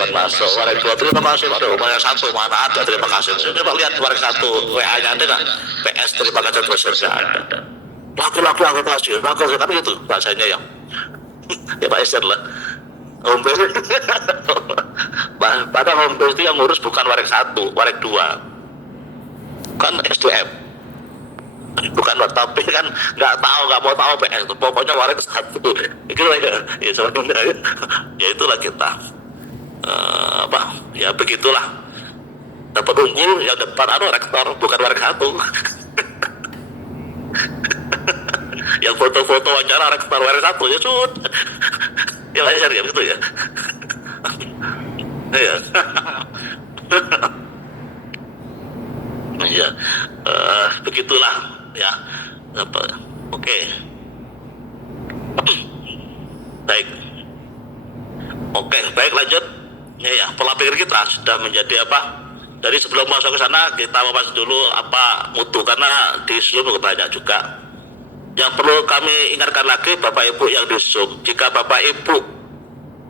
dapat masuk. Warek 2 terima kasih, waduh warek 1 mana ada terima kasih. Coba lihat warek 1 WA-nya ada nggak? PS terima kasih terus nggak ada. Laku kasih, kan itu bahasanya yang ya Pak Esther lah. Home base pada home base itu yang ngurus bukan warek 1, warek 2 kan SDM, bukan tapi kan nggak mau tahu PS, pokoknya warek 1 itu ya sebenarnya ya itulah kita ya begitulah, dapat unggul yang depan rektor bukan warek 1 yang foto-foto wawancara rektor warek 1 ya sudah ya wajar ya gitu ya. Iya. Ya, begitulah ya. Oke. Baik. Baik lanjut. Ya, pola pikir kita sudah menjadi apa? Jadi sebelum masuk ke sana kita membahas dulu apa mutu, karena di Zoom banyak juga. Yang perlu kami ingatkan lagi Bapak Ibu yang di Zoom, jika Bapak Ibu,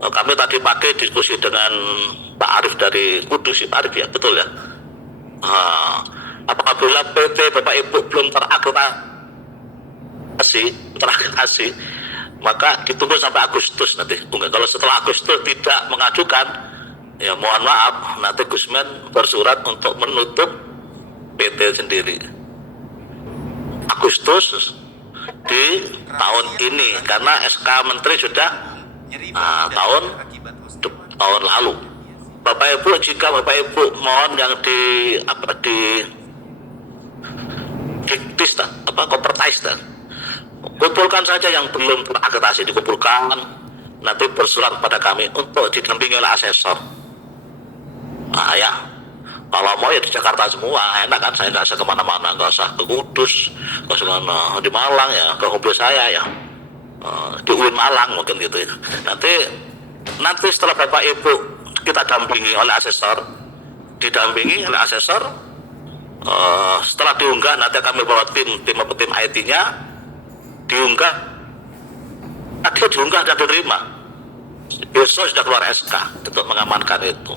kami tadi pagi diskusi dengan Pak Arif dari Kudus, Pak Arif ya, betul ya. Apabila PT Bapak Ibu belum terakreditasi, maka ditunggu sampai Agustus nanti. Kalau setelah Agustus tidak mengajukan, ya mohon maaf, nanti Gusmen bersurat untuk menutup PT sendiri. Agustus di tahun ini, karena SK Menteri sudah tahun lalu. Bapak Ibu, jika Bapak Ibu mohon yang kompertais kumpulkan saja yang belum terakreditasi, dikumpulkan, nanti bersurat pada kami untuk didampingi oleh asesor. Ya kalau mau ya di Jakarta semua, enak kan, saya nggak usah kemana-mana, nggak usah ke Kudus, nggak usah kemana, di Malang ya, ke mobil saya ya, di UIN Malang mungkin gitu ya. Nanti setelah Bapak Ibu kita dampingi oleh asesor, setelah diunggah nanti kami bawa tim IT-nya, diunggah dan diterima. Besok sudah keluar SK untuk mengamankan itu.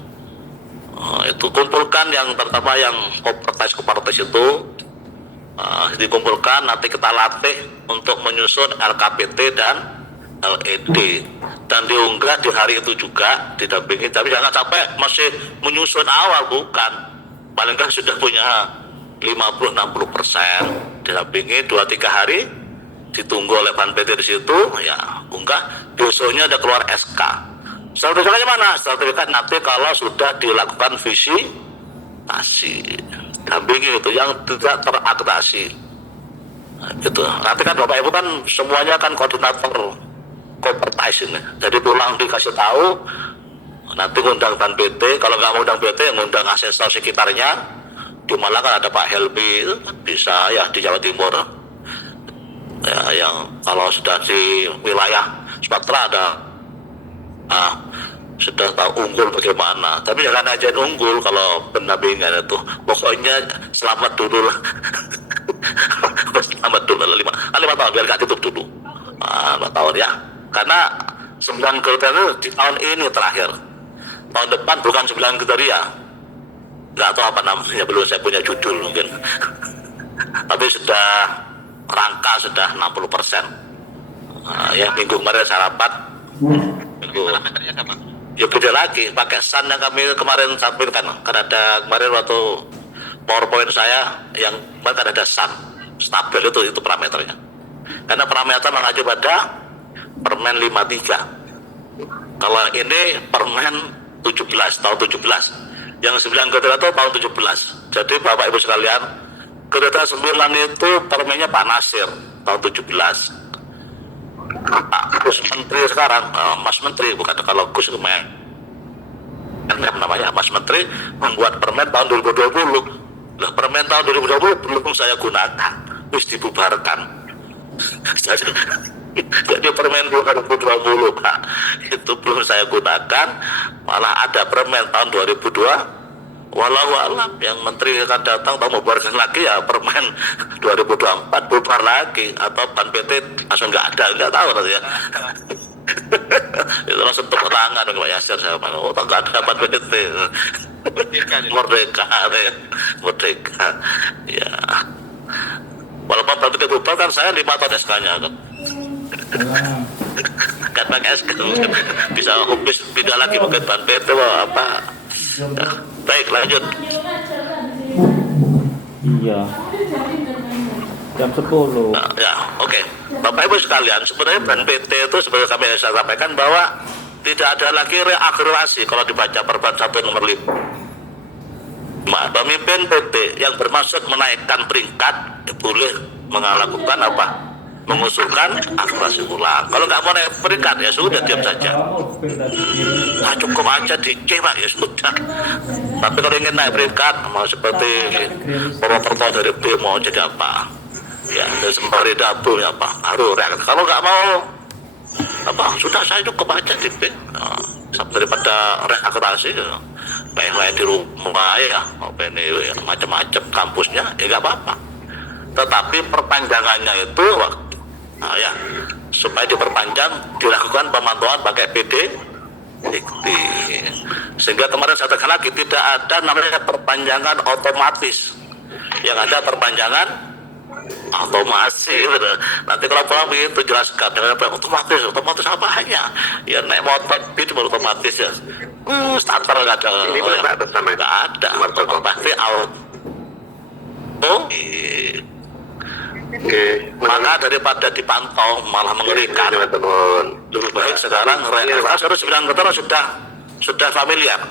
Itu kumpulkan yang pertama, yang kompartis itu dikumpulkan, nanti kita latih untuk menyusun LKPT dan LED, dan diunggah di hari itu juga didampingi. Tapi jangan sampai masih menyusun awal, bukan, paling kan sudah punya 50-60% didampingi 2-3 hari, ditunggu oleh Ban PT di situ, ya unggah, besoknya ada keluar SK. Sertifikatnya mana? Sertifikat nanti kalau sudah dilakukan visitasi, dampingi itu yang tidak terakreditasi. Gitu. Nanti kan Bapak Ibu kan semuanya kan koordinator kompertais ini. Jadi pulang dikasih tahu, nanti ngundang Ban PT, kalau nggak ngundang PT, ngundang asesor sekitarnya. Di Malang kan ada Pak Helmi, bisa ya di Jawa Timur. Ya, yang kalau sudah di wilayah Sumatera ada sudah tahu unggul bagaimana, tapi jangan aja unggul kalau pendampingan itu, pokoknya selamat dulu lah. Selamat dulu lah, 5 tahun biar gak tutup dulu, 5 tahun ya, karena 9 kriteria di tahun ini terakhir. Tahun depan bukan 9 kriteria, nggak tahu apa namanya, belum saya punya judul mungkin. Tapi sudah rangka sudah 60%. Ya minggu kemarin saya rapat, ya beda lagi, pakai SAN yang kami kemarin sampaikan. Kan ada kemarin waktu PowerPoint saya yang kemarin kan ada SAN stabil, itu parameternya, karena parameter mengacu pada Permen 53. Kalau ini Permen 17 tahun 17, yang 9 kriteria itu tahun 17. Jadi Bapak Ibu sekalian, kriteria 9 itu permennya Pak Nasir tahun 17. Gus Menteri sekarang, Mas Menteri, bukan kalau Gus itu namanya Mas Menteri, membuat permen tahun 2020. Lah permen tahun 2020 belum saya gunakan, wis dibubarkan. Jadi permen 2020 Pak, itu belum saya gunakan, malah ada permen tahun 2002. Walau alam yang menteri akan datang atau membubarkan lagi, ya permen 2024 bubar lagi, atau Ban PT langsung nggak ada, nggak tahu nanti ya. Itu langsung tepuk tangan Pak Yasir sama, oh tak ada dapat PT. Merdeka, ya. Merdeka, ya. Walaupun berarti bubar kan saya 5 tahun SK-nya kan. Kan pakai SK bisa habis pindah lagi mungkin ban PT apa. Ya. Baik, lanjut. Iya. Jam 10. Nah, ya, oke. Bapak Ibu sekalian, sebenarnya ban PT itu sebenarnya kami saya sampaikan bahwa tidak ada lagi reakreditasi kalau dibaca Perban 1 nomor 5. Pemimpin PT yang bermaksud menaikkan peringkat boleh melakukan apa? Mengusulkan akreditasi ulang. Kalau nggak mau naik peringkat ya sudah diam saja. Nah, cukup aja di C Pak, ya sudah. Tapi kalau ingin naik peringkat mau seperti Purwokerto dari B mau jadi apa? Ya, dari Sembari Dabu ya apa? Harus reakreditasi. Kalau nggak mau apa? Sudah saya cukup aja di B. Nah, daripada reakreditasi ya. Kayak di rumah ya, ya macam-macam kampusnya ya nggak apa-apa. Tetapi perpanjangannya itu nah ya, supaya diperpanjang dilakukan pemantauan pakai PD dikti. Sehingga kemarin saya tekan lagi tidak ada namanya perpanjangan otomatis, yang ada perpanjangan otomasi. Nanti kalau pulang begitu jelaskan dengan otomatis apa hanya ya naik motor itu baru otomatis ya. Starter nggak ada, nggak ada. Pasti auto. Maka daripada dipantau malah mengerikan, lebih baik sekarang reakreditasi 9 negara sudah familiar.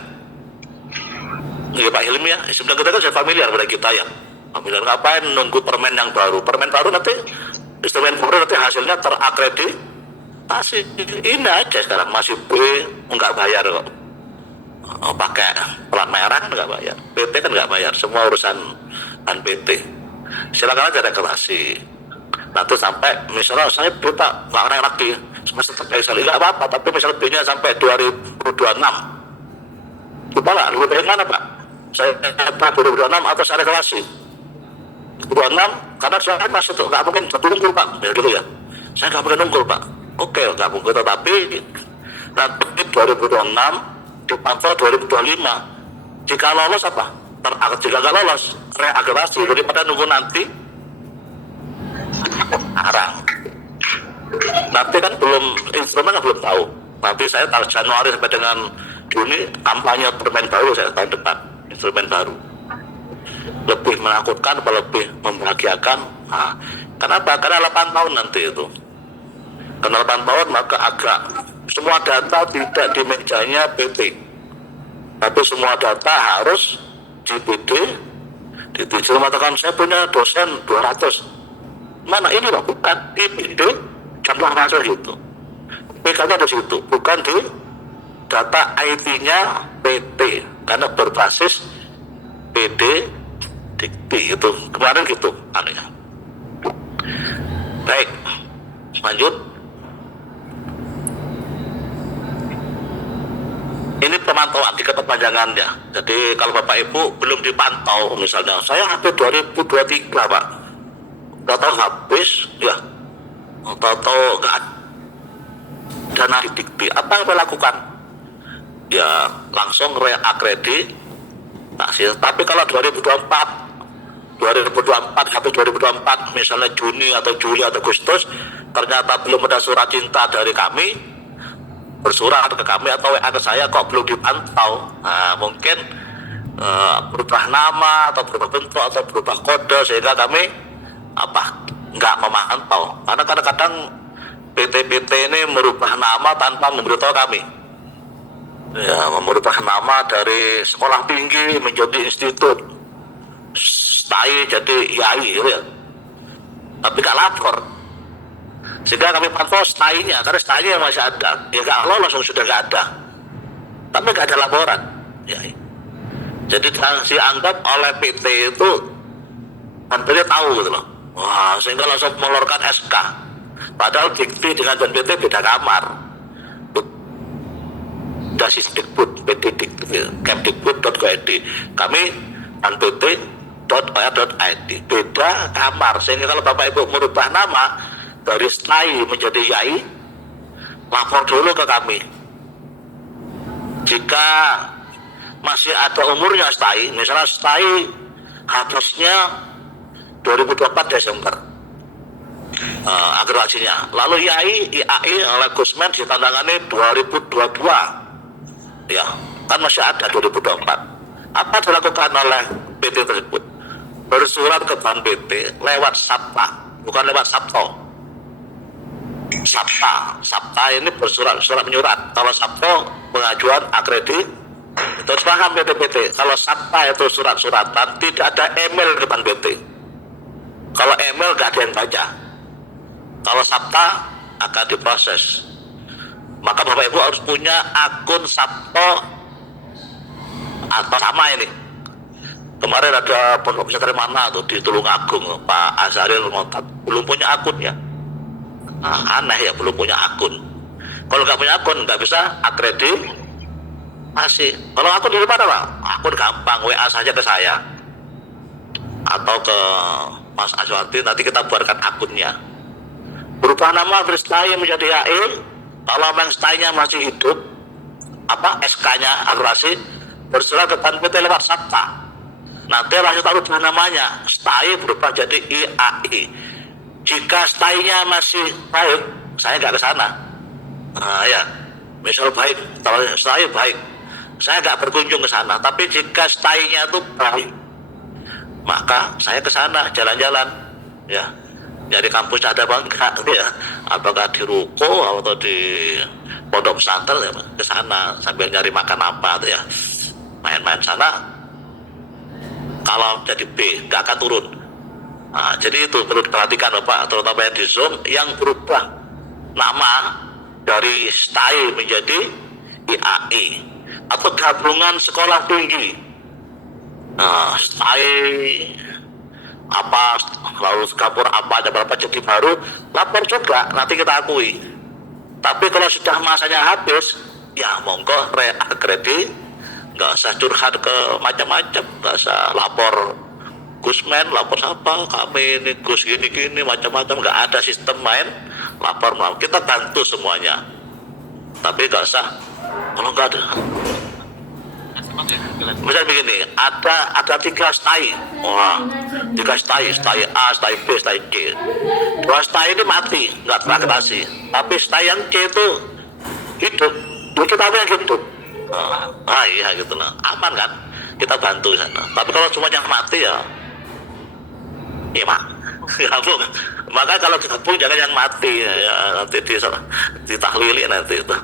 Ya Pak Hilmi ya, 9 negara kan sudah familiar pada kita ya. Familiar ngapain nunggu permen yang baru? Permen baru nanti instrumen baru nanti hasilnya terakreditasi. Ini aja sekarang masih B nggak bayar kok. Pakai plat merah kan nggak bayar, PT kan nggak bayar, semua urusan kan PT. Silakan aja deklarasi. Nanti sampai misalnya saya buta nggak naik lagi semester terbaik nggak apa-apa, tapi misalnya B-nya sampai 2026, coba lah lebih baik mana Pak? Saya 2026 atau saya deklarasi 26 karena saya masih tuh nggak mungkin satu nunggu Pak, ya gitu ya. Saya nggak mungkin nunggu Pak. Oke, nggak mungkin, tetapi nanti 2026 dipantau 2025. Jika lolos apa? Jika nggak lolos reakreditasi daripada nunggu nanti arang. Nanti kan belum instrumen belum tahu. Nanti saya tahun Januari sampai dengan Juni kampanye permen baru saya tahun depan instrumen baru. Lebih menakutkan atau lebih membahagiakan? Nah, kenapa? Karena 8 tahun nanti itu. Karena 8 tahun maka agak semua data tidak di mejanya PT, tapi semua data harus di PD. Dituju mengatakan saya punya dosen 200, mana ini Pak? Bukan di PD jumlah mahasiswa itu, PK-nya di situ, bukan di data IT-nya PT, karena berbasis PD dikti itu kemarin gitu anehnya. Baik, lanjut. Ini pemantauan di keperpanjangannya. Jadi kalau Bapak Ibu belum dipantau, misalnya saya HP 2023 Pak, tahu habis ya, tahu nggak ada dana dikti, apa yang dilakukan? Ya langsung reakreditasi. Tapi kalau 2024 HP 2024 misalnya Juni atau Juli atau Agustus ternyata belum ada surat cinta dari kami, bersurat ke kami atau WA ke saya kok belum dipantau, nah, mungkin berubah nama atau berubah bentuk atau berubah kode sehingga kami nggak memantau. Karena kadang-kadang PT-PT ini merubah nama tanpa memberitahu kami. Ya, merubah nama dari sekolah tinggi menjadi institut, STAI jadi IAI ya. Tapi nggak lapor. Sehingga kami pantau STAI-nya, karena STAI-nya masih ada, ya nggak lolos sudah nggak ada, tapi nggak ada laporan. Ya. Jadi dianggap oleh PT itu hampirnya tahu gitu loh. Wah, sehingga langsung mengeluarkan SK. Padahal dikti dengan PT beda kamar. Dasi Dikbud, PT Dikbud, kemdikbud.go.id. Kami pt.or.id, beda kamar. Sehingga kalau Bapak Ibu merubah nama dari STAI menjadi YAI, lapor dulu ke kami. Jika masih ada umurnya STAI, misalnya STAI habisnya 2024 Desember agregasinya, lalu IAI oleh Gusmen ditandatangani 2022, ya kan masih ada 2024. Apa dilakukan oleh PT tersebut? Bersurat ke Bank PT lewat SAPTA, bukan lewat SAPTO. SAPTA ini bersurat menyurat. Kalau SAPTO pengajuan akredit, terus paham PT. Kalau SAPTA itu surat-suratan, tidak ada email di depan PT. Kalau email nggak ada yang baca. Kalau SAPTA akan diproses. Maka Bapak Ibu harus punya akun SAPTO atau sama ini. Kemarin ada pondok pesantren mana tuh di Tulungagung, Pak Azharil ngotot belum punya akunnya. Aneh ya, belum punya akun. Kalau nggak punya akun nggak bisa akreditasi. Kalau akun di mana Pak? Akun gampang, WA saja ke saya atau ke Mas Aswati, nanti kita buatkan akunnya. Berubah nama STAI menjadi IAI. Kalau memang STAI-nya masih hidup, SK-nya akurasi, bersurat ke Bank PT lewat SAPTA. Nanti langsung taruh namanya, STAI berubah jadi IAI. Jika STAI-nya masih baik, saya nggak ke sana. Ya, misal baik, kalau STAI baik, saya nggak berkunjung ke sana. Tapi jika STAI-nya itu baik, maka saya ke sana jalan-jalan, ya. Jadi kampus ada apa enggak, ya? Apakah di ruko atau di pondok pesantren, ya, ke sana sambil nyari makan apa, ya. Main-main sana. Kalau jadi B, nggak akan turun. Jadi itu perlu diperhatikan Bapak, terutama yang di Zoom yang berubah nama dari STAI menjadi IAI atau gabungan sekolah tinggi. STAI lalu Singapura ada berapa jadi baru, lapor juga, nanti kita akui. Tapi kalau sudah masanya habis, ya monggo reakredit, nggak usah curhat ke macam-macam, nggak usah lapor Gusmen, lapor siapa, kami ini Gus gini macam-macam, nggak ada sistem main lapor, kita bantu semuanya. Tapi nggak usah kalau nggak ada. Misalnya begini, ada 3 STAI, 3 STAI A, STAI B, STAI C. 2 STAI ini mati, nggak terakreditasi. Tapi STAI yang C itu hidup, kita yang hidup. Iya gitu, aman kan? Kita bantu sana. Tapi kalau semuanya mati ya, iya Pak. Gabung. Maka kalau gabung jangan yang mati, ya nanti ditahlili nanti itu.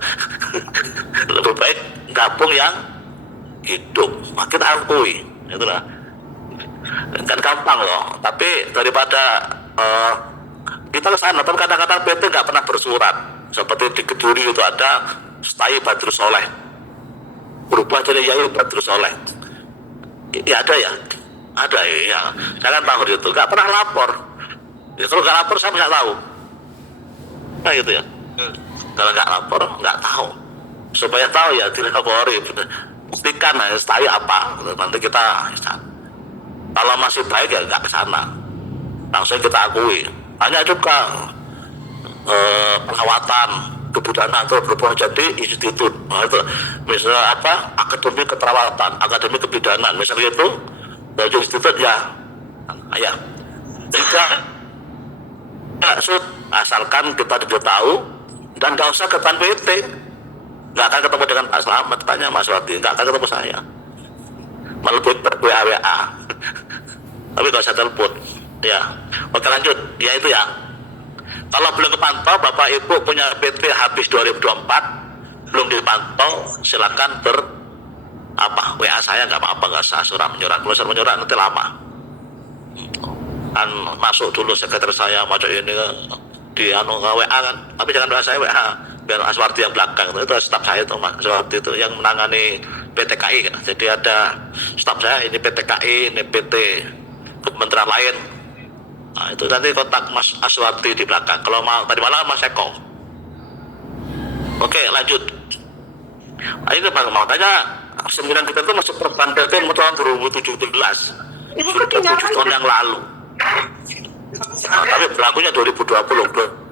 Lebih baik gabung yang hidup, kita akui, itulah kan gampang loh. Tapi daripada kita ke sana, tapi kadang-kadang PT nggak pernah bersurat. Seperti di Kediri itu ada STAI Badrus Soleh, berubah jadi IAI Badrus Soleh. Ya ada ya, jangan tahu itu, nggak pernah lapor. Ya, kalau nggak lapor saya nggak tahu. Nah gitu ya. Kalau nggak lapor nggak tahu. Supaya tahu ya dilapori. Buktikan STAI apa, nanti kita kalau masih baik ya nggak ke sana, langsung kita akui. Hanya juga perawatan kebudayaan itu berubah jadi institut, itu misalnya akademi keperawatan, akademi kebidanan, misalnya itu dari institut ya tidak asalkan kita tidak tahu dan nggak usah ke Bank PT. Nggak akan ketemu dengan Pak Slamet, tanya Mas Wati, nggak akan ketemu saya, malah WA. Tapi kalau saya telepon, ya. Oke lanjut, ya itu ya. Kalau belum kepantau, Bapak Ibu punya PT habis 2024, belum dipantau, silakan WA saya, nggak apa-apa, nggak usah surat menyurat. Kalau surat menyurat nanti lama. Kan masuk dulu sekretaris saya, macam ini di WA kan, tapi jangan WA saya WA. Biar Aswardi yang belakang itu staf saya itu Mas Aswardi itu yang menangani PTKI kan. Jadi ada staf saya, ini PTKI, ini PT kementerian lain. Nah, itu nanti kontak Mas Aswardi di belakang. Kalau tadi malam Mas Eko. Oke lanjut. Nah, ini mau tanya 9 kita itu masuk perban PT tahun 2017. Sudah 7 tahun yang lalu. Nah, tapi berlakunya 2020.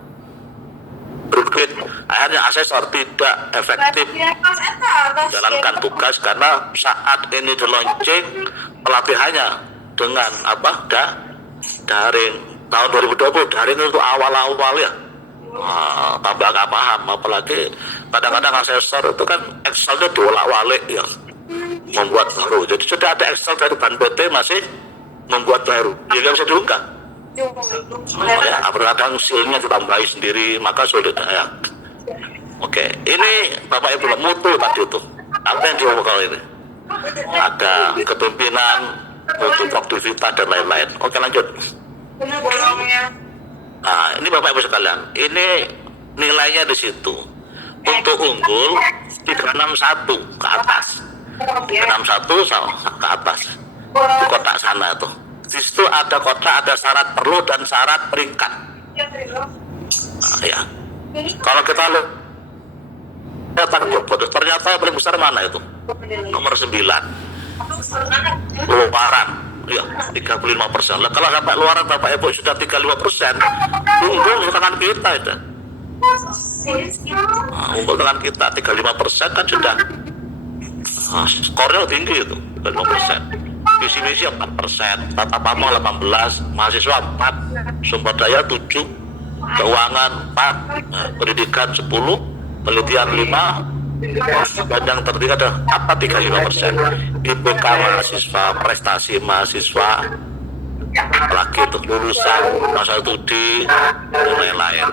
berbelit. Akhirnya asesor tidak efektif jalankan tugas karena saat ini di launching pelatihannya dengan daring. Tahun 2020 daring itu awal-awal ya. Tambah nggak paham, apalagi kadang-kadang asesor itu kan Excelnya diolak-walik ya, membuat baru. Jadi sudah ada Excel dari Ban PT masih membuat baru, ya nggak bisa diunggah. Ya, kadang silnya ditambahi sendiri, maka sulit ya. Oke, ini Bapak Ibu mutu tadi itu. Apa yang diomongkan ini? Ada kepemimpinan, mutu produktivitas dan lain-lain. Oke, lanjut. Nah, ini Bapak Ibu sekalian, ini nilainya di situ. Untuk unggul 361 ke atas. 361 ke atas. Di kotak sana tuh. Di situ ada kotak, ada syarat perlu dan syarat peringkat. Nah, ya. Kalau kita lihat ternyata yang paling besar mana itu? Nomor 9. Luaran. Ya, 35%. Lah kalau sampai luaran Bapak Ibu sudah 35%, unggul di tangan kita itu. Unggul tangan kita 35% kan sudah skornya tinggi itu, 35%. Visi misi 4%, tata pamong 18, mahasiswa 4, sumber daya 7, keuangan 4, pendidikan 10, penelitian 5, dan yang tertinggi ada apa 35%. IPK mahasiswa, prestasi mahasiswa, apalagi untuk lulusan masa studi dan lain-lain.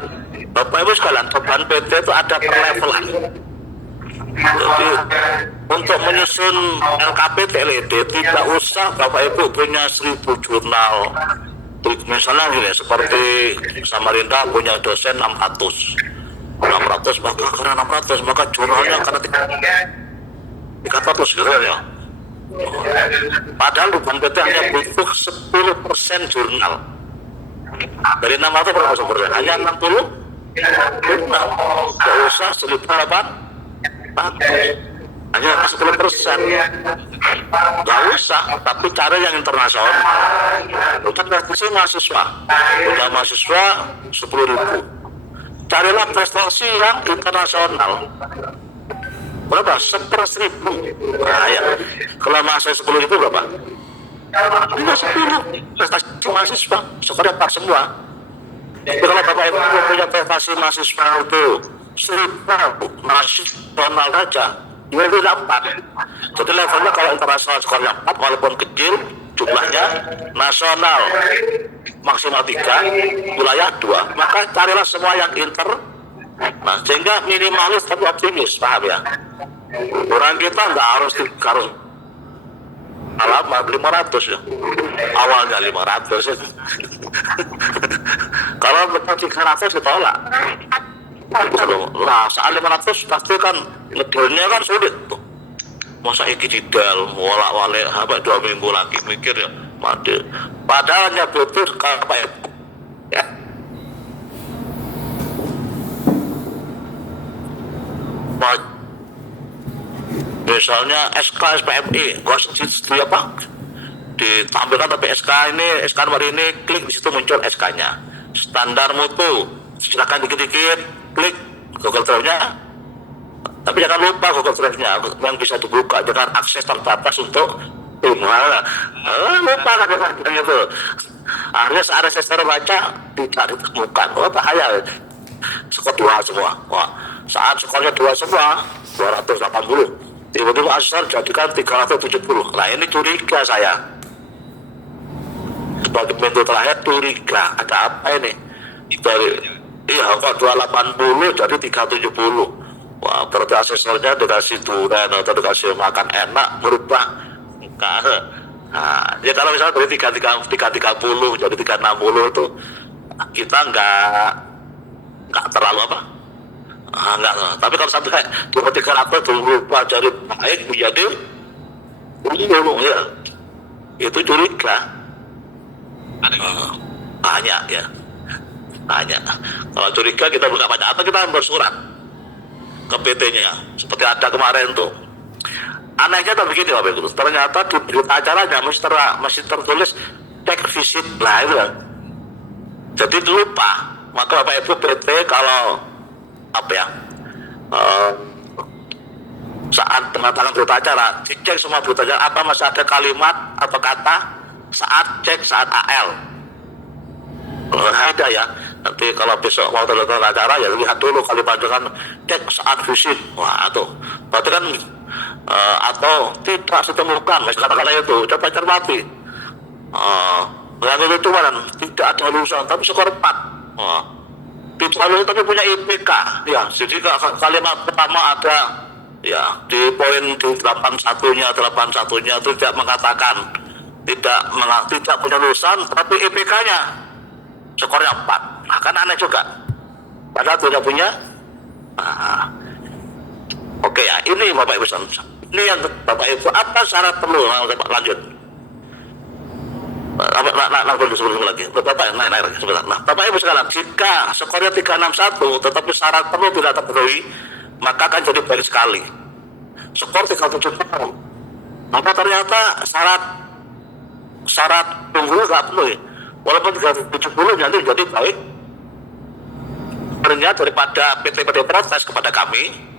Bapak Ibu sekalian, Ban PT itu ada perlevelan. Jadi untuk menyusun LKP TLED tidak usah Bapak Ibu punya 1000 jurnal. Misalnya gini, seperti Samarinda punya dosen 600 maka karena 600 maka jurnalnya karena 300 gitu ya. Padahal Ban PT hanya butuh 10% jurnal. Dari 600 berapa persen? Hanya 60 jurnal. Tidak usah 1.800, hanya 10%. Gak usah, tapi cara yang internasional. Udah prestasi mahasiswa, udah mahasiswa 10.000. Carilah prestasi yang internasional. Berapa? 1/1000. Nah, ya. Kalau mahasiswa 10.000 berapa? 10 prestasi mahasiswa, sekarang dapat semua. Jadi kalau Bapak Ibu punya prestasi mahasiswa itu 1.000 nasional saja, itu dapat. Jadi levelnya kalau internasional skornya 4, walaupun kecil jumlahnya, nasional maksimal 3, wilayah 2. Maka carilah semua yang nah, sehingga minimalis tapi optimis, paham ya? Orang kita nggak harus alamat 500 ya, awalnya 500 ya. Kalau betul 300 ditolak. Nah, saat 500 pasti kan levelnya kan sulit tuh. Masa iki didal wolak-walik sampai 2 minggu lagi mikir ya mati. Padahal hanya butuh apa ya? Misalnya SK SPMI, di apa? Ditampilkan tapi SK nomor ini, klik di situ muncul SK-nya. Standar mutu, silakan dikit-dikit klik Google Drive-nya. Tapi jangan lupa Google Drive-nya yang bisa dibuka, jangan akses terbatas untuk lupa kadang-kadang itu. Akhirnya saat asesor baca tidak ditemukan, bahaya. Skor 2 semua. Wah, saat skornya 2 semua, 280. Tiba-tiba asesor jadikan 370. Nah ini curiga saya. Sebagai pintu terakhir curiga, ada apa ini? Kok 280 jadi 370. Wah, berarti asesornya dikasih durian atau dikasih makan enak berubah. Nah, ya kalau misalnya dari 330 jadi 360 itu kita nggak terlalu apa? Enggak. Tapi kalau sampai kayak 300 berubah dari baik menjadi ya, itu curiga. Banyak ya. Banyak. Kalau curiga kita buka banyak atau kita bersurat ke PT-nya seperti ada kemarin tuh. Anehnya tuh begini Bapak Ibu, ternyata di berita acaranya masih tertulis cek visit lah itu kan. Jadi lupa, maka Bapak Ibu PT kalau apa ya, eh, saat penandatangan berita acara dicek semua berita acara apa masih ada kalimat atau kata saat AL. Ada ya, nanti kalau besok mau tanda acara ya lihat dulu kalimat dengan cek saat visit. Wah tuh berarti kan atau tidak ditemukan kata-kata itu coba cermati. Yang itu kan tidak ada lulusan tapi skor 4. Tidak lulus tapi punya IPK ya, jadi kalimat pertama ada ya di poin di 81-nya itu tidak mengatakan tidak punya lulusan tapi IPK-nya skornya 4. Nah, kan aneh juga padahal tidak punya. Oke ya, ini Bapak Ibu, ini yang Bapak Ibu apa syarat perlu lanjut sebelum lagi Bapak naik lagi sebentar. Nah Bapak Ibu sekalian, jika skornya 361 tetapi syarat perlu tidak terpenuhi maka akan jadi baik sekali. Skor 370 maka ternyata syarat tunggu nggak penuhi walaupun 370 nanti jadi baik. Ternyata daripada PT protes kepada kami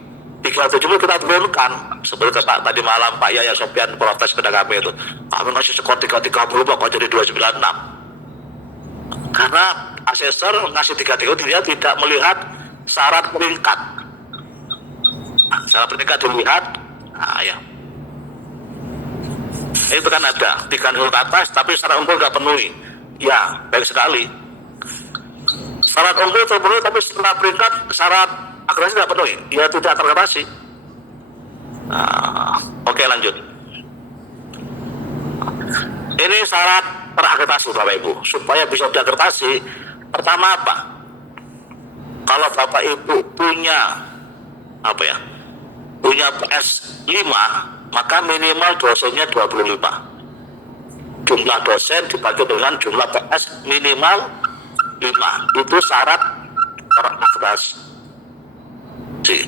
370 kita turunkan seperti tadi malam Pak Yaya Sofian protes kepada kami itu kami ngasih skor 330 kok jadi 296 karena asesor ngasih 330 dia tidak melihat syarat peringkat. Syarat peringkat dilihat ya itu kan ada 3 ke atas tapi syarat unggul nggak penuhi ya baik sekali. Syarat unggul terpenuhi tapi setelah peringkat syarat akreditasi tidak penuhi ya tidak terakreditasi. Oke lanjut. Ini syarat terakreditasi Bapak Ibu supaya bisa diakreditasi. Pertama apa, kalau Bapak Ibu punya punya PS 5 maka minimal dosennya 25. Jumlah dosen dibagi dengan jumlah PS minimal 5 itu syarat terakreditasi.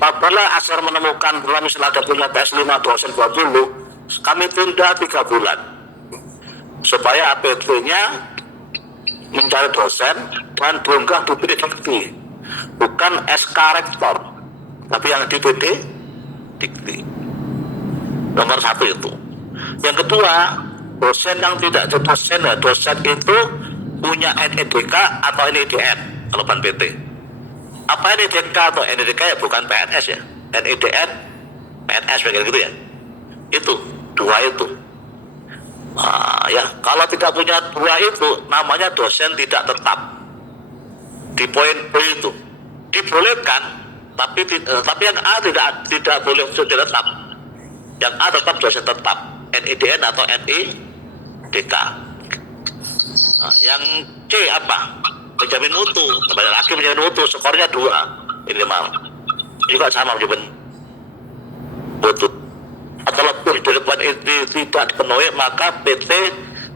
Apabila asal menemukan misalnya ada punya PS 5 dosen 20 kami tunda 3 bulan supaya APT-nya mencari dosen dan diunggah di Dikti, bukan SK rektor tapi yang di Dikti. Nomor 1 itu. Yang kedua, dosen yang tidak jadi dosen ya, dosen itu punya NIDK atau NIDN kalau ban PT. Apa NIDK atau NIDK ya bukan PNS ya, NIDN PNS begitu ya, itu 2 itu. Ya kalau tidak punya 2 itu namanya dosen tidak tetap. Di poin B itu dibolehkan tapi yang A tidak boleh dosen tetap, yang A tetap dosen tetap NIDN atau NIDK. Yang C apa, menjamin mutu, kembali lagi menjamin mutu, skornya 2 minimal juga sama menjamin mutu atau lebih dari poin ini tidak dipenuhi maka PT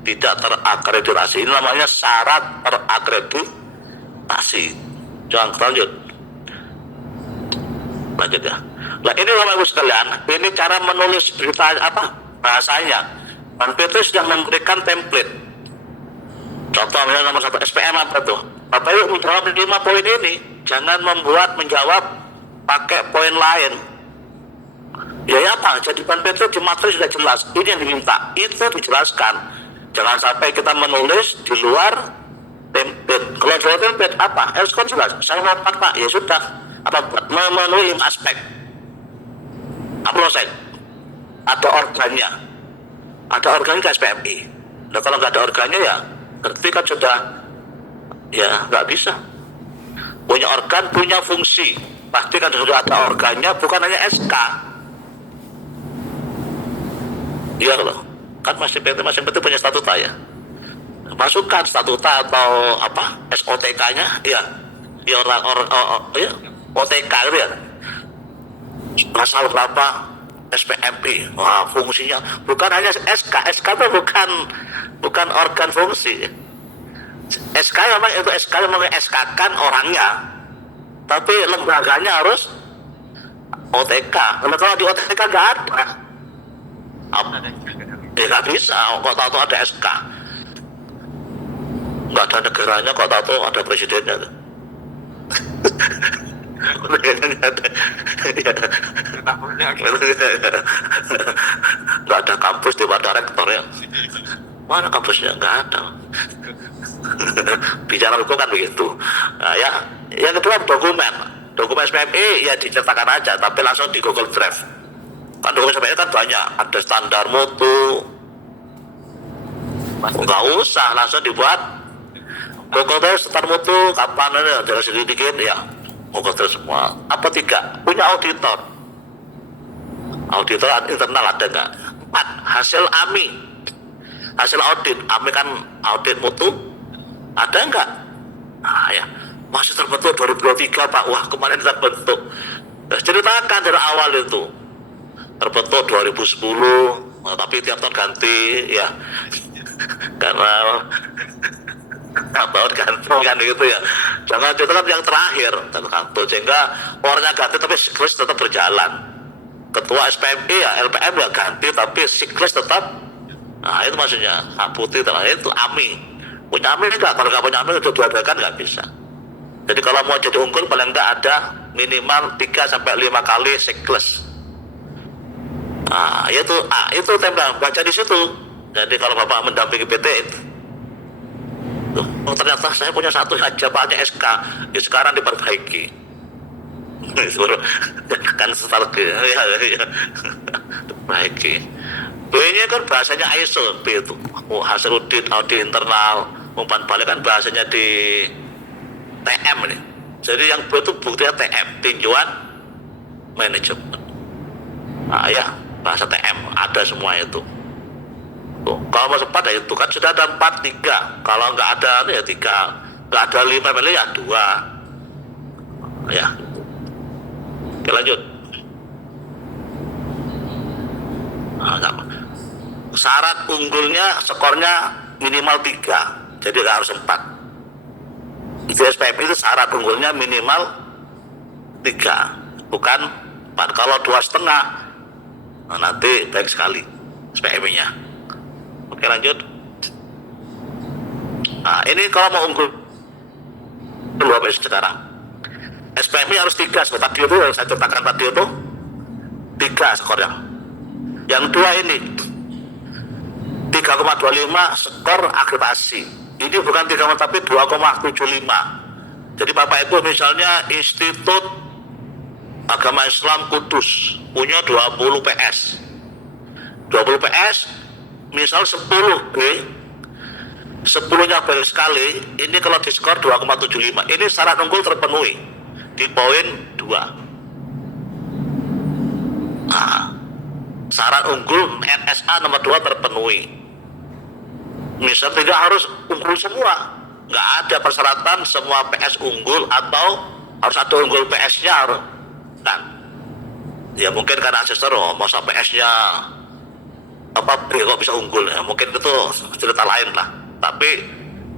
tidak terakreditasi. Ini namanya syarat terakreditasi. Jangan lanjut ya. Nah ini Bapak Ibu sekalian, ini cara menulis berita bahasanya. Dan PT sudah memberikan template. Contoh misalnya nomor 1 SPM apa tuh? Bapak Ibu menjawab 5 poin ini, jangan menjawab pakai poin lain. Ya apa? Jadi ban PT di materi sudah jelas. Ini yang diminta, itu dijelaskan. Jangan sampai kita menulis di luar template. Kalau di luar template apa? Kan jelas. Saya mau Pak, ya sudah. Memenuhi 5 aspek. Proses. Ada organnya. Ada organnya ke SPMI. Nah kalau nggak ada organnya ya berarti kan sudah ya nggak bisa. Punya organ, punya fungsi. Pasti kan sudah ada organnya, bukan hanya SK. Iya loh, kan masing-masing PT punya statuta ya. Masukkan statuta atau SOTK-nya, ya OTK gitu ya. Pasal berapa SPMP, wah fungsinya bukan hanya SK itu bukan organ fungsi. SK memang itu SK memang SK kan orangnya, tapi lembaganya harus OTK. Kalau di OTK nggak ada, nggak bisa. Kok tahu ada SK, nggak ada negaranya, kok tahu ada presidennya. Nggak ada kampus di wadah rektor ya. Mana kampusnya? Nggak ada. Bicara hukum kan begitu. Nah, ya, yang kedua dokumen SPMI ya diceritakan aja, tapi langsung di Google Drive. Kan dokumen SPMI kan banyak, ada standar mutu. Nggak usah, langsung dibuat Google Drive standar mutu, kapan ada sedikit ya. Google Drive semua. Apa tiga? Punya auditor internal ada nggak? 4. Hasil AMI, hasil audit. AMI kan audit mutu, ada nggak? Nah ya, masih terbentuk 2023 Pak. Wah, kemarin terbentuk. Ceritakan dari awal itu. Terbentuk 2010, tapi tiap tahun ganti ya. Karena tahun ganti kan gitu ya. Jangan ceritakan yang terakhir tergantung, sehingga orangnya ganti tapi siklus tetap berjalan. Ketua SPMI ya, LPM ya ganti tapi siklus tetap. Nah itu maksudnya hak putih terakhir itu AMI. Punya AMI enggak? Kalau nggak punya AMI itu diadakan nggak bisa. Jadi kalau mau jadi unggul paling enggak ada minimal 3-5 kali siklus. Nah itu tembak baca di situ. Jadi kalau Bapak mendampingi PT itu, oh, ternyata saya punya satu aja Pak, SK ya, sekarang diperbaiki. Kan strategi ya. Baik. Ini kan bahasanya ISO itu. Oh, hasil audit internal, umpan balik kan bahasanya di TM nih. Jadi yang itu buktinya TM, tinjauan manajemen. Nah ya, bahasa TM ada semua itu. Tuh, kalau mau sempat ya itu kan sudah ada 4, 3. Kalau nggak ada ya 3, nggak ada 5 ya 2. Ya. Oke, lanjut. Nah, syarat unggulnya skornya minimal 3, jadi nggak harus 4. Di SPM itu syarat unggulnya minimal 3, bukan 4. Kalau 2,5, nah nanti baik sekali SPM-nya. Oke, lanjut. Nah ini kalau mau unggul dua sekarang. SPMI harus 3, seperti tadi itu yang saya ceritakan tadi itu 3 skornya. Yang 2 ini 3,25 skor akreditasi. Ini bukan 3, tapi 2,75. Jadi Bapak Ibu misalnya Institut Agama Islam Kudus punya 20 PS. 20 PS misal 10 B, 10-nya baik sekali, ini kalau diskor 2,75. Ini syarat unggul terpenuhi di poin 2. Nah, syarat unggul NSA nomor 2 terpenuhi. Misal tidak harus unggul semua, nggak ada persyaratan semua PS unggul atau harus ada unggul PS-nya kan. Ya mungkin karena asesor masa PS-nya apa B kok bisa unggul ya, mungkin itu cerita lain lah. Tapi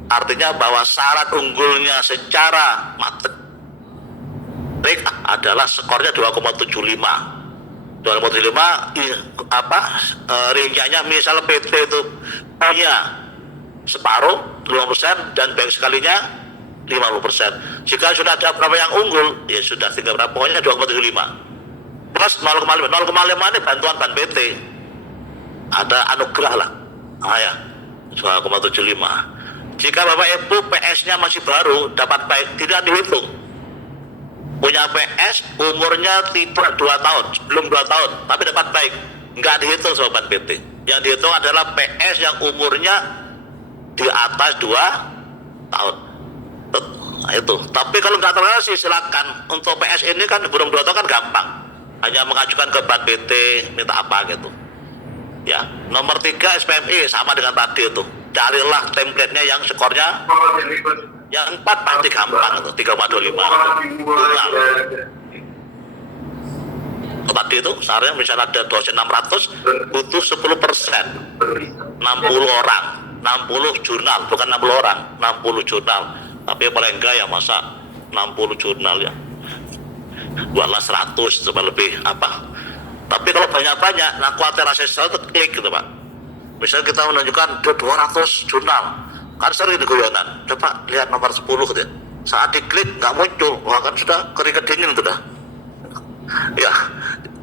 artinya bahwa syarat unggulnya secara matematik adalah skornya 2,75. 2,75 rinciannya misal PT itu punya separuh 50% dan bank sekalinya 50%. Jika sudah ada berapa yang unggul ya sudah tinggal berapa, pokoknya 2,75 plus 0,5 ini bantuan ban PT, ada anugerah lah. Nah ya 2,75. Jika Bapak Ibu PS-nya masih baru dapat baik, tidak dihitung. Punya PS umurnya tidak 2 tahun, belum 2 tahun, tapi dapat baik, nggak dihitung sama ban PT. Yang dihitung adalah PS yang umurnya di atas 2 tahun. Nah, itu. Tapi kalau nggak terasi silakan. Untuk PS ini kan belum 2 tahun kan gampang, hanya mengajukan ke ban PT minta apa gitu. Ya, nomor 3 SPMI sama dengan tadi itu. Carilah template-nya yang skornya. Yang 4 pasti gampang itu 3,25. Tadi itu seharusnya misalnya ada dosen 600 butuh 10%, 60 orang, 60 jurnal, bukan 60 orang, 60 jurnal. Tapi paling enggak ya masa 60 jurnal ya, buatlah 100 coba lebih apa. Tapi kalau banyak-banyak, nah khawatir asesor itu klik gitu Pak. Misalnya kita menunjukkan 200 jurnal, kan sering di guyonan. Coba lihat nomor 10 gitu ya. saat diklik nggak muncul, wah kan sudah keringet dingin sudah. Ya,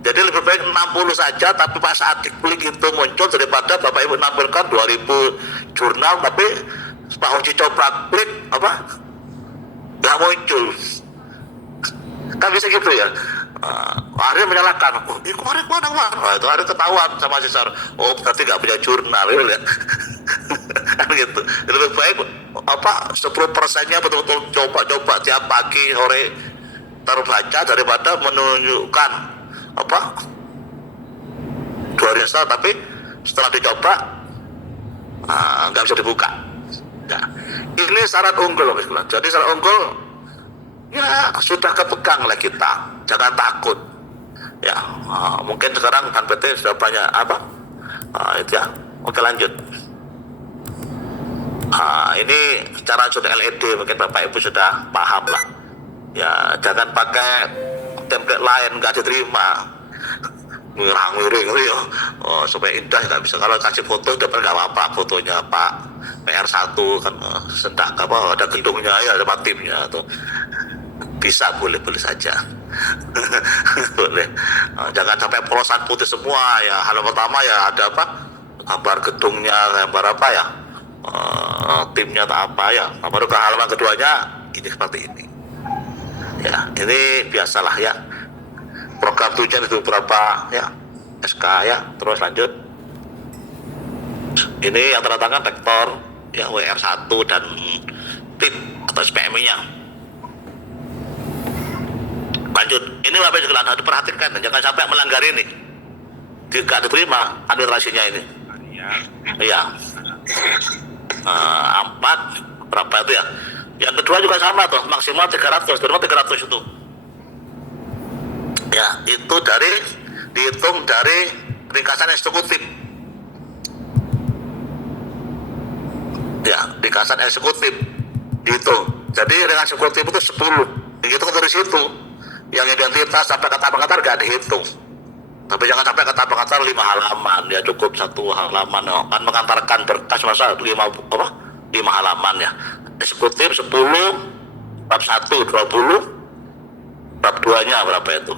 jadi lebih baik 60 saja, tapi pas saat diklik itu muncul daripada Bapak Ibu nampilkan 2000 jurnal, tapi Pak Uji coba klik apa nggak muncul, kan bisa gitu ya. Akhirnya menyalahkan, oh ini kemarin mana. Itu akhirnya ketahuan sama sisar, oh berarti nggak punya jurnal gitu ya. Kan gitu. Lebih baik apa 10%-nya betul-betul coba-coba tiap pagi sore terbaca daripada menunjukkan apa 2 install tapi setelah dicoba nggak bisa dibuka. Nah, ini syarat unggul. Jadi syarat unggul ya sudah kepegang oleh kita, jangan takut ya. Mungkin sekarang kan PT sudah banyak apa itu ya. Oke, lanjut. Ini cara sudah LED, mungkin Bapak Ibu sudah paham lah ya. Jangan pakai template lain, nggak diterima, miring ya. Supaya indah nggak bisa. Kalau kasih foto dapat nggak apa-apa, fotonya Pak PR1 kan sedak apa ada gedungnya ya, ada timnya tuh bisa, boleh saja. Boleh. Jangan sampai polosan putih semua ya. Hal pertama ya ada apa, gambar gedungnya, gambar apa ya, timnya atau apa ya. Baru ke halaman keduanya ini seperti ini ya. Ini biasalah ya, program tujuan itu berapa ya, SK ya. Terus lanjut, ini yang tanda tangan rektor ya, WR1 dan tim atau SPMI nya. Lanjut, ini Bapak juga harus diperhatikan, jangan sampai melanggar ini, tidak diterima administrasinya ini. Iya. 4 berapa itu ya. Yang kedua juga sama tuh, maksimal 300, berapa 300 itu. Ya, itu dihitung dari ringkasan eksekutif. Ya, ringkasan eksekutif dihitung. Jadi ringkasan eksekutif itu 10, dihitung dari situ. Yang identitas sampai kata-kata nggak dihitung. Tapi jangan sampai kata-kata 5 halaman ya, cukup 1 halaman ya. Kan mengantarkan berkas masa 5 halaman ya. Eksekutif 10, bab 1 20, bab 2-nya berapa itu?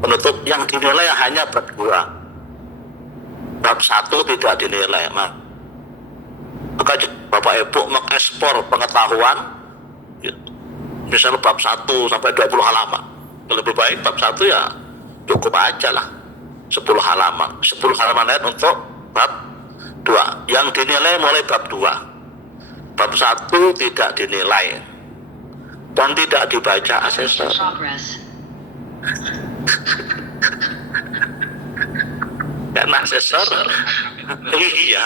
Penutup yang dinilai hanya bab 2. Bab 1 tidak dinilai. Maka Bapak Ibu mengekspor pengetahuan ya, misalnya bab 1 sampai 20 halaman. Lebih baik bab 1 ya cukup aja lah 10 halaman. 10 halaman lain untuk bab 2. Yang dinilai mulai bab 2. Bab 1 tidak dinilai dan tidak dibaca asesor. Karena asesor iya.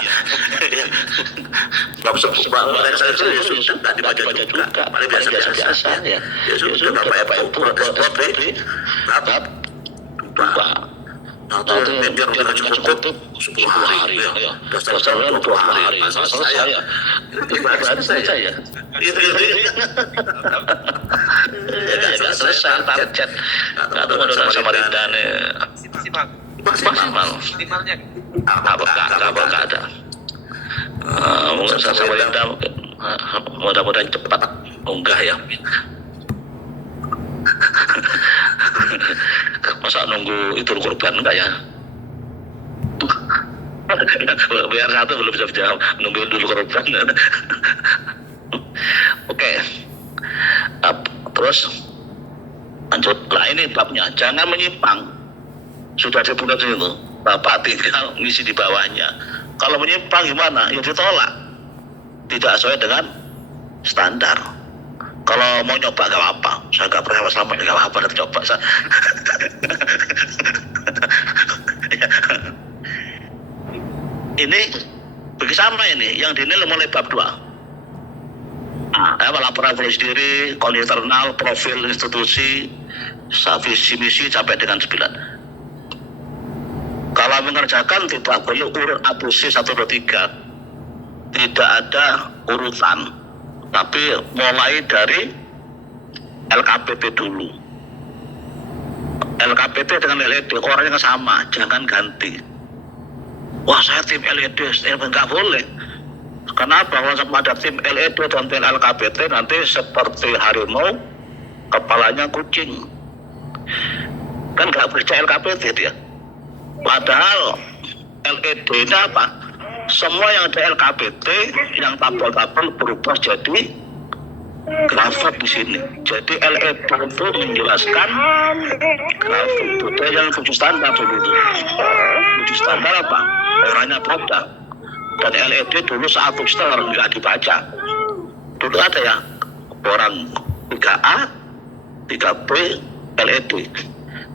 Bab 10 asesor ya sudah tidak dibaca juga. Paling biasa ya. Ya sudah Bapak Ibu bab 2. Nah, itu biar kita cukup 10 hari ya. Dasarnya 20 hari. Selesai. Itu saya. Itu. Ya selesai target. Atau menurut Samarinda nih. Maksimalnya. Apa ada. Mungkin Samarinda mudah-mudahan cepat unggah ya. Masa nunggu itu korban enggak ya? Biar 1 belum bisa jawab, nunggu dulu korban. Oke. Terus lanjut. Nah ini babnya, jangan menyimpang. Sudah dibuat itu, Bapak tinggal ngisi di bawahnya. Kalau menyimpang gimana? Ya ditolak. Tidak sesuai dengan standar. Kalau mau nyoba gak apa-apa, saya gak pernah selama ini gak apa-apa, nanti coba saya. Ini bersama ini, yang dinilai mulai bab 2. Laporan polisi diri, kondisi internal, profil institusi, visi misi sampai dengan 9. Kalau mengerjakan tidak boleh urut abusi 1, 2, 3. Tidak ada urutan. Tapi mulai dari LKPP dulu. LKPP dengan LED orangnya sama, jangan ganti. Wah saya tim LED, nggak boleh. Kenapa? Kalau ada tim LED dan tim LKPT nanti seperti harimau, kepalanya kucing. Kan nggak baca LKPT dia. Padahal LED ini apa? Semua yang ada LKPT, yang tabel-tabel berubah jadi grafik di sini. Jadi LED itu menjelaskan grafik itu yang 7 standar dulu itu. 7 standar apa? Orangnya beda. Dan LED dulu 1 standar nggak dibaca. Dulu ada ya orang 3A, 3B, LED.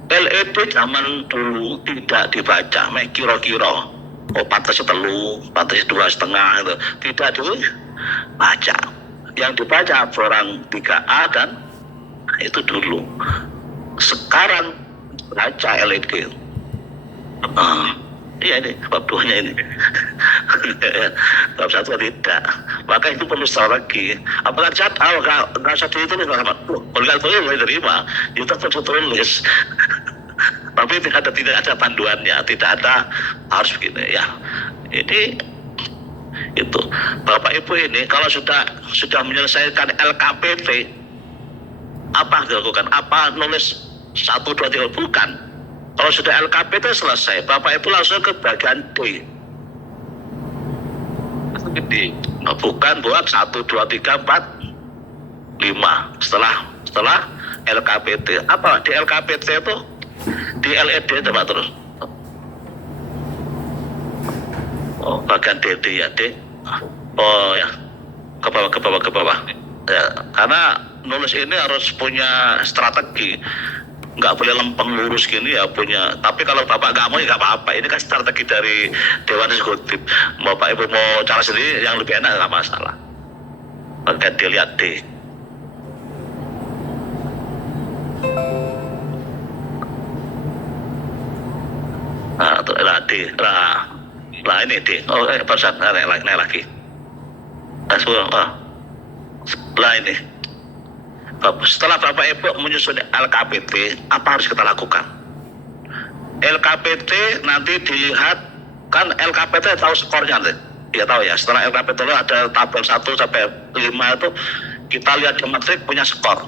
LED zaman dulu tidak dibaca, kira-kira. Oh pantasnya telu, pantasnya 2,5 itu. Tidak dibaca. Yang dibaca orang 3A dan itu dulu. Sekarang baca LED. Iya ini bab 2-nya ini. Bab 1 tidak. Maka itu perlu strategi. Apakah saya tahu nggak usah ditulis kalau boleh terima. Itu perlu tulis. Tapi tidak ada panduannya, tidak ada harus begini ya. Ini itu Bapak Ibu ini kalau sudah menyelesaikan LKPT apa dilakukan? Apa nulis 1, 2, 3? Bukan. Kalau sudah LKPT selesai, Bapak Ibu langsung ke bagian D. Bukan buat 1, 2, 3, 4, 5. Setelah LKPT. Apa di LKPT itu? Di LED coba terus. Oh, bagian DD ya, D. Oh ya. Ke bawah. Ya, karena nulis ini harus punya strategi. Nggak boleh lempeng lurus gini ya punya. Tapi kalau Bapak nggak mau ya nggak apa-apa. Ini kan strategi dari Dewan Eksekutif. Bapak Ibu mau cara sendiri yang lebih enak nggak masalah. Bagian dilihat D. Nah, D. Nah ini D. Oh, barusan naik lagi. Nah ini. Setelah Bapak Ibu menyusun LKPT, apa harus kita lakukan? LKPT nanti dilihat, kan LKPT tahu skornya nanti. Ya tahu ya, setelah LKPT itu ada tabel 1 sampai 5 itu kita lihat di matrik punya skor.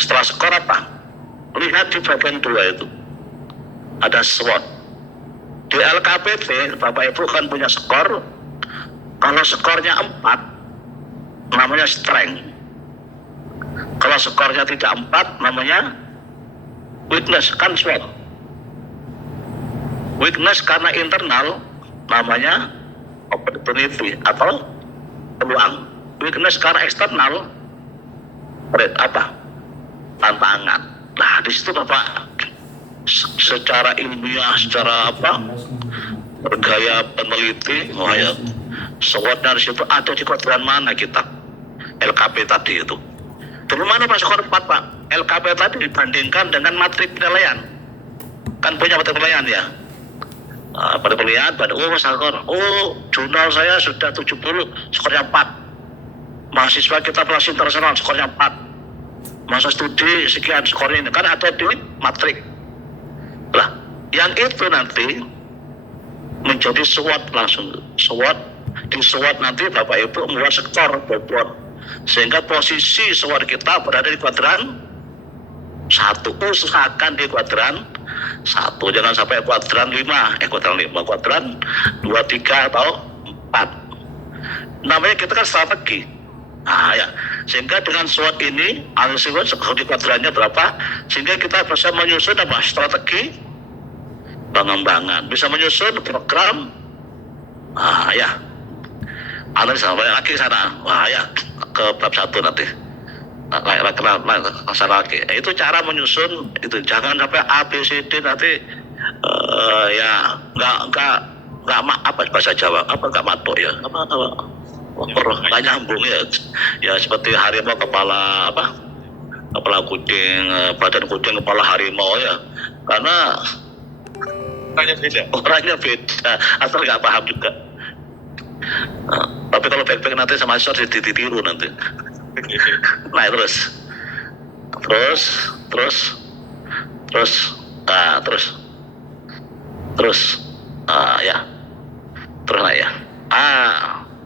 Setelah skor apa? Lihat di bagian 2 itu. Ada SWOT. Di LKPT Bapak Ibu kan punya skor. Kalau skornya 4 namanya strength. Kalau skornya tidak 4 namanya weakness, kan SWOT. Weakness karena internal namanya opportunity atau peluang. Weakness karena eksternal apa? Tantangan. Nah di situ Bapak secara ilmiah, secara apa? Bergaya peneliti, ya, SWOT dari situ ada di kuadran mana kita? LKP tadi itu. Dari mana Pak skor 4 Pak? LKP tadi dibandingkan dengan materi penilaian. Kan punya materi penilaian ya. Pada penilaian, skor. Jurnal saya sudah 70, skornya 4. Mahasiswa kita kelas internasional, skornya 4. Masa studi sekian skornya ini. Kan ada di matrik. Lah, yang itu nanti menjadi SWOT langsung. SWOT, di SWOT nanti Bapak Ibu membuat skor bobot. Sehingga posisi SWOT kita berada di kuadran 1. Usahakan di kuadran 1. Jangan sampai kuadran 5. Kuadran 2, 3 atau 4. Namanya kita kan strategi. Nah ya, sehingga dengan SWOT ini analisis di kuadrannya berapa, sehingga kita bisa menyusun apa strategi pengembangan, bisa menyusun program. Nah ya, analisa lagi sana. Wah ya, ke bab 1 nanti. Sana lagi. Itu cara menyusun itu, jangan sampai A B C D nanti ya nggak apa bahasa Jawa nggak matok ya nggak nyambung ya seperti harimau kepala kucing, badan kucing kepala harimau ya, karena orangnya beda asal nggak paham juga. Tapi kalau baik-baik nanti sama short ditiru nanti. Nah terus ya terus lah ya.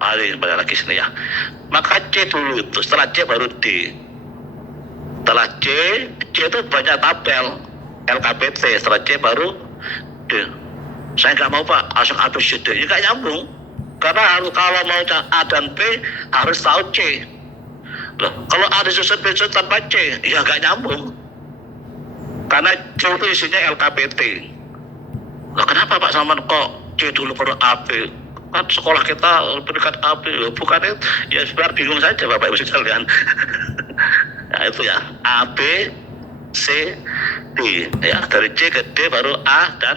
balik lagi sini ya. Maka C dulu itu, setelah C baru D. Setelah C itu banyak tabel LKPT, setelah C baru D. Saya nggak mau Pak, langsung A, B, C, D. Ya nggak nyambung. Karena kalau mau A dan B harus tahu C. Loh, kalau A disusun B disusun tanpa C, ya nggak nyambung. Karena C itu isinya LKPT. Loh, kenapa Pak Salman kok C dulu baru A, B? Kan sekolah kita berikan A, B. Bukan itu. Ya biar bingung saja Bapak Ibu sekalian. Nah itu ya, A, B, C, D. Ya, dari C ke D baru A dan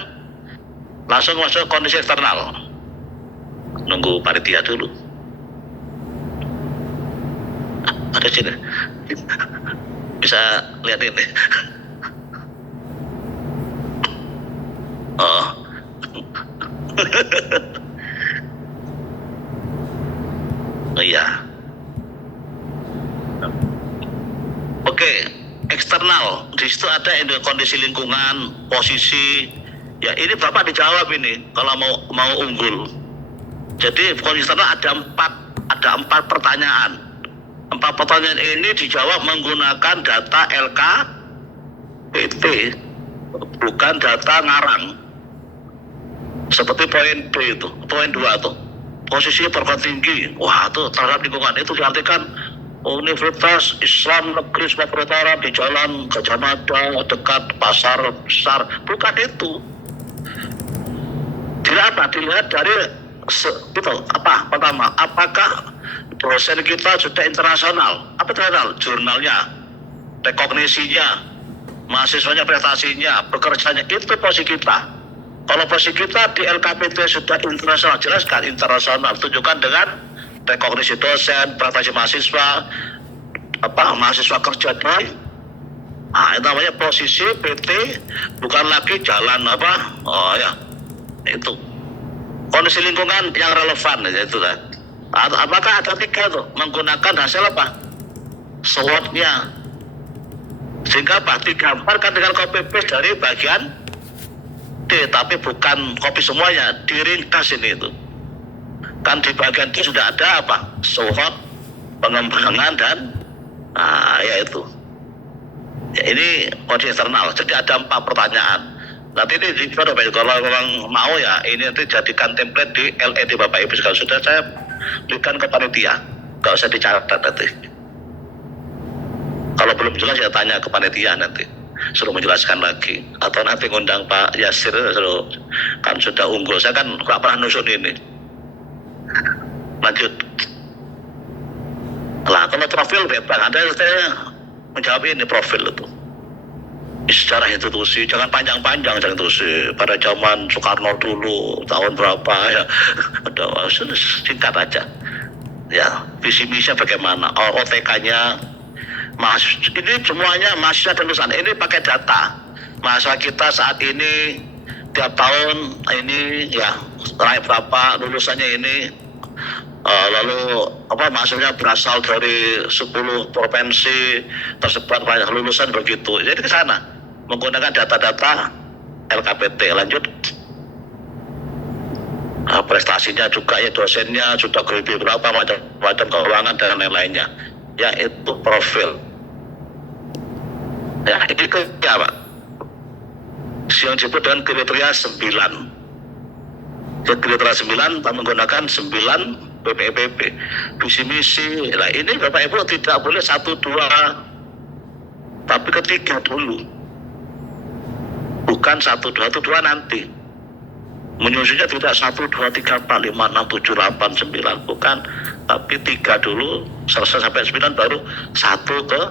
langsung masuk kondisi eksternal. Nunggu panitia dulu. Ada sini. Bisa lihat ini. Oh. Oh iya. Oke, eksternal. Di situ ada kondisi lingkungan, posisi. Ya ini Bapak dijawab ini kalau mau unggul. Jadi kondisi eksternal ada empat pertanyaan. 4 pertanyaan ini dijawab menggunakan data LKPT, bukan data ngarang. Seperti poin B itu, poin 2 tuh. Posisi perguruan tinggi. Wah, itu terhadap lingkungan itu diartikan Universitas Islam Negeri Sumatera Utara di Jalan Gajah Mada dekat pasar besar. Bukan itu. Dilihat dari itu apa? Pertama, apakah dosen kita sudah internasional? Apa internasional? Jurnalnya, rekognisinya, mahasiswanya, prestasinya, bekerjanya, itu posisi kita. Kalau posisi kita di LKPT sudah internasional, jelaskan internasional, tunjukkan dengan rekognisi dosen, prestasi mahasiswa, mahasiswa kerja di. Nah, itu namanya posisi PT, bukan lagi jalan Oh ya, itu. Kondisi lingkungan yang relevan, itu kan. Apakah ada 3 tuh menggunakan hasil apa? SWOT-nya. Sehingga digambarkan dengan copy paste dari bagian D, tapi bukan copy semuanya, diringkas ini itu. Kan di bagian D sudah ada apa? SWOT, pengembangan dan ya itu. Ya, ini kondisi eksternal. Jadi ada 4 pertanyaan. Nanti ini kalau memang mau ya, ini nanti jadikan template di LED Bapak Ibu sekalian. Sudah saya berikan ke panitia, nggak usah dicatat nanti. Kalau belum jelas ya tanya ke panitia nanti, suruh menjelaskan lagi. Atau nanti ngundang Pak Yasir, suruh, kan sudah unggul. Saya kan nggak pernah nusun ini. Lanjut. Lah kalau profil bebas, ada saya menjawab ini profil itu. Secara institusi, jangan panjang-panjang jangan institusi. Pada zaman Soekarno dulu, tahun berapa ya, udah singkat aja. Ya, visi misinya bagaimana, OTK-nya, ini semuanya mahasiswa dan lulusan. Ini pakai data. Mahasiswa kita saat ini tiap tahun ini ya naik berapa, lulusannya ini. Lalu mahasiswanya berasal dari 10 provinsi, tersebar banyak lulusan begitu. Jadi ke sana menggunakan data-data LKPT. Lanjut. Prestasinya juga ya, dosennya sudah grade berapa, macam keuangan dan lain-lainnya. Ya itu profil. Ya ini ya Pak. Yang disebut dengan kriteria 9. Kriteria 9 menggunakan 9 BPPP, visi misi. Nah ini Bapak Ibu tidak boleh 1, 2, tapi ketiga dulu. Bukan 1, 2, 1, 2 nanti. Menyusunnya tidak 1, 2, 3, 4, 5, 6, 7, 8, 9. Bukan, tapi 3 dulu, selesai sampai 9 baru 1 ke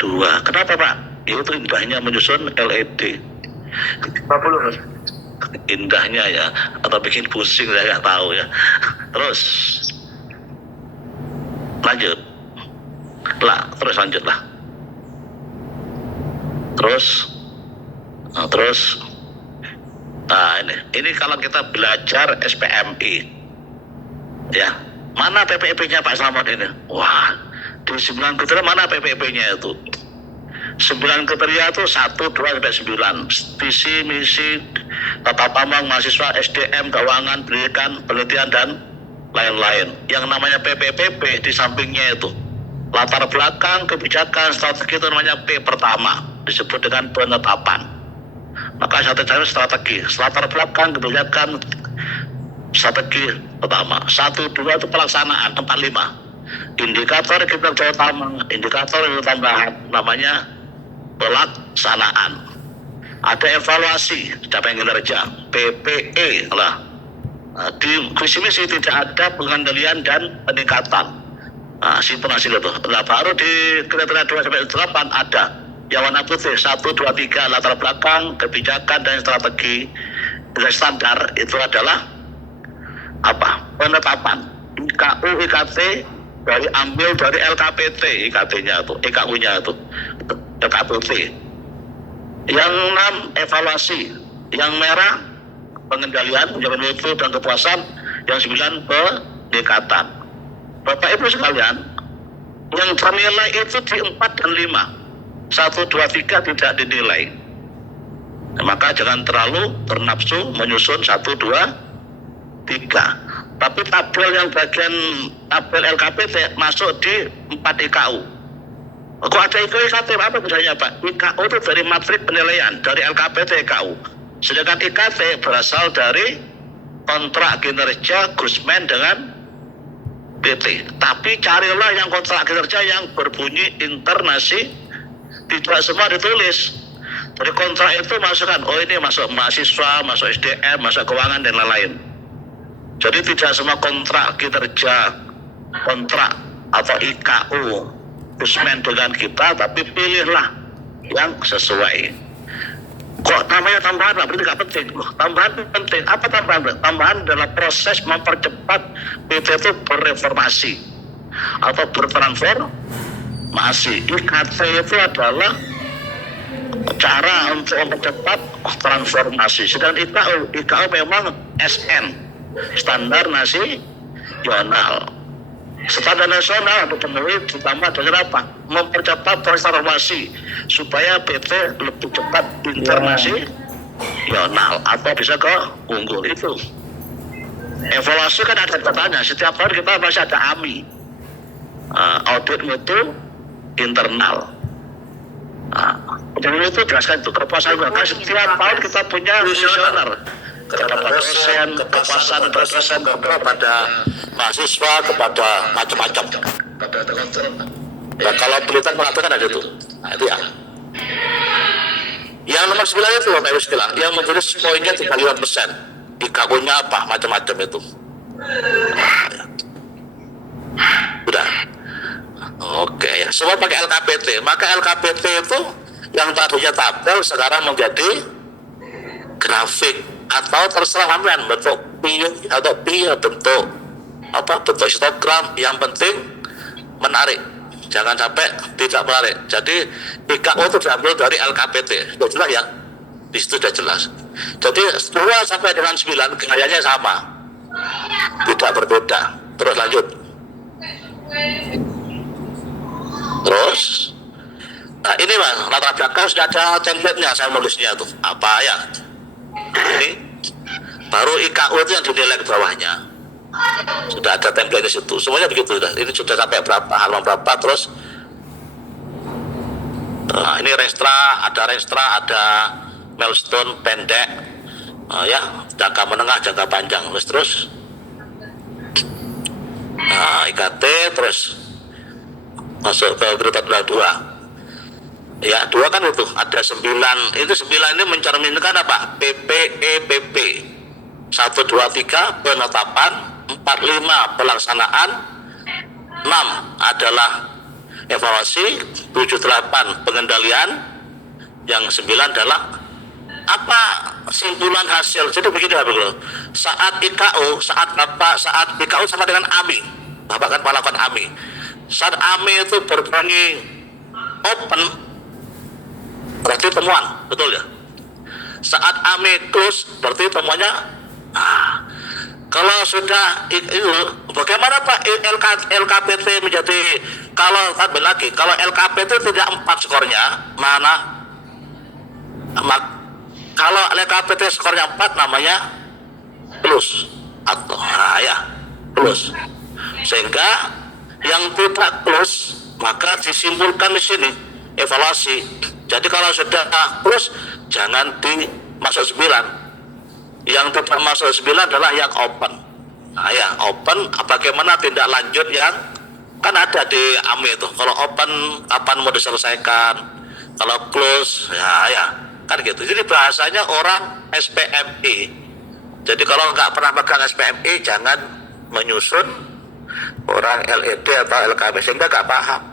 2. Kenapa Pak? Itu indahnya menyusun LED. 50 indahnya ya, atau bikin pusing saya nggak tahu ya. Terus lanjut lah, lanjutlah. Terus ini kalau kita belajar SPMI ya, mana PPP-nya Pak Slamet ini? Wah, di 9 kriteria mana PPP-nya itu? 9 kriteria itu 1, 2, sampai 9. Visi, misi, tata pamong, mahasiswa, SDM, keuangan, pendidikan, penelitian, dan lain-lain. Yang namanya PPPP di sampingnya itu latar belakang kebijakan strategi itu namanya P pertama, disebut dengan penetapan. Maka strategi latar belakang kebijakan strategi pertama. 1, 2 itu pelaksanaan. 4, 5 indikator kinerja utama, indikator tambahan namanya pelaksanaan. Ada evaluasi capaian kinerja, PPE lah. Di visi misi tidak ada pengendalian dan peningkatan. Simpen hasil itu. Nah, baru di kriteria 2-8 ada yang warna putih 1, 2, 3 latar belakang, kebijakan dan strategi standar itu adalah apa? Penetapan IKU IKT ambil dari LKPT IKT-nya itu, IKU-nya itu LKPT. Yang 6 evaluasi, yang merah pengendalian, penjagaan mutu dan kepuasan, yang 9 peningkatan. Bapak Ibu sekalian, yang ternilai itu di 4 dan 5. 1, 2, 3 tidak dinilai. Maka jangan terlalu bernafsu menyusun 1, 2, 3. Tapi tabel yang bagian tabel LKPT masuk di 4 IKU. Kok ada IKU IKT? Apa bedanya Pak? IKU itu dari matrik penilaian, dari LKPT IKU. Sedangkan IKT berasal dari kontrak kinerja Gusmen dengan PT. Tapi carilah yang kontrak kinerja yang berbunyi internasi, tidak semua ditulis. Dari kontrak itu masukkan, oh ini masuk mahasiswa, masuk SDM, masuk keuangan dan lain-lain. Jadi tidak semua kontrak kinerja, kontrak atau IKU Gusmen dengan kita, tapi pilihlah yang sesuai. Kok namanya tambahan Pak? Berarti nggak penting. Tambahan penting. Apa tambahan? Tambahan adalah proses mempercepat PT itu berreformasi atau bertransformasi. IKT itu adalah cara untuk mempercepat transformasi. Sedangkan IKU memang SN, standar nasional. Standar nasional dipenuhi ditambah dengan apa? Mempercepat transformasi supaya PT lebih cepat internasional atau bisa ke unggul itu. Evaluasi kan ada katanya, setiap tahun kita masih ada AMI, audit mutu internal. Jadi itu jelaskan itu kepuasan mereka. Setiap tahun kita punya visioner kepada dosen, kepuasan dosen kepada mahasiswa, kepada macam-macam. Nah, kalau penelitian mengatakan ada itu. Nah, itu ya. Yang nomor 9 itu Bapak Ibu sekalian, yang menulis poinnya 35%. IKU-nya apa? Macam-macam itu. Sudah. Oke ya. Semua pakai LKPT. Maka LKPT itu yang tadinya tabel sekarang menjadi grafik atau terserah sampean bentuk bentuk bentuk histogram. Yang penting menarik, jangan sampai tidak menarik. Jadi IKU itu diambil dari LKPT, sudah jelas ya, di situ sudah jelas. Jadi 2 sampai dengan 9 gayanya sama, tidak berbeda. Terus lanjut. Terus nah ini Mas, latar belakang sudah ada template-nya, saya nulisnya tuh apa ya. Ini baru IKU itu yang dinilai ke bawahnya, sudah ada template di situ, semuanya begitu. Ini sudah sampai berapa, halaman berapa. Terus ini restra, ada milestone pendek, ya jangka menengah, jangka panjang. Terus IKT, terus masuk ke kriteria 2. Ya 2 kan itu ada 9. Itu 9 ini mencerminkan apa? PPEPP 1, 2, 3 penetapan, 4, 5 pelaksanaan, 6 adalah evaluasi, 7, 8 pengendalian, yang 9 adalah apa simpulan hasil. Jadi begini Bapak Ibu, saat IKU sama dengan AMI, Bapak kan melakukan AMI. Saat AMI itu berbunyi open, berarti temuan, betul ya. Saat AMI close, berarti temuannya. Kalau sudah itu, bagaimana Pak LKPT menjadi, kalau tambah lagi, kalau LKPT tidak 4 skornya, mana? Kalau LKPT skornya 4 namanya plus atau ya close. Sehingga yang tidak close maka disimpulkan di sini evaluasi. Jadi kalau sudah close jangan dimasuk 9. Yang tidak masuk 9 adalah yang open. Nah, ya open bagaimana tindak lanjut yang kan ada di AMI itu. Kalau open kapan mau diselesaikan, kalau close ya kan gitu. Jadi bahasanya orang SPMI. Jadi kalau nggak pernah pegang SPMI jangan menyusun orang LED atau LKB sehingga nggak paham.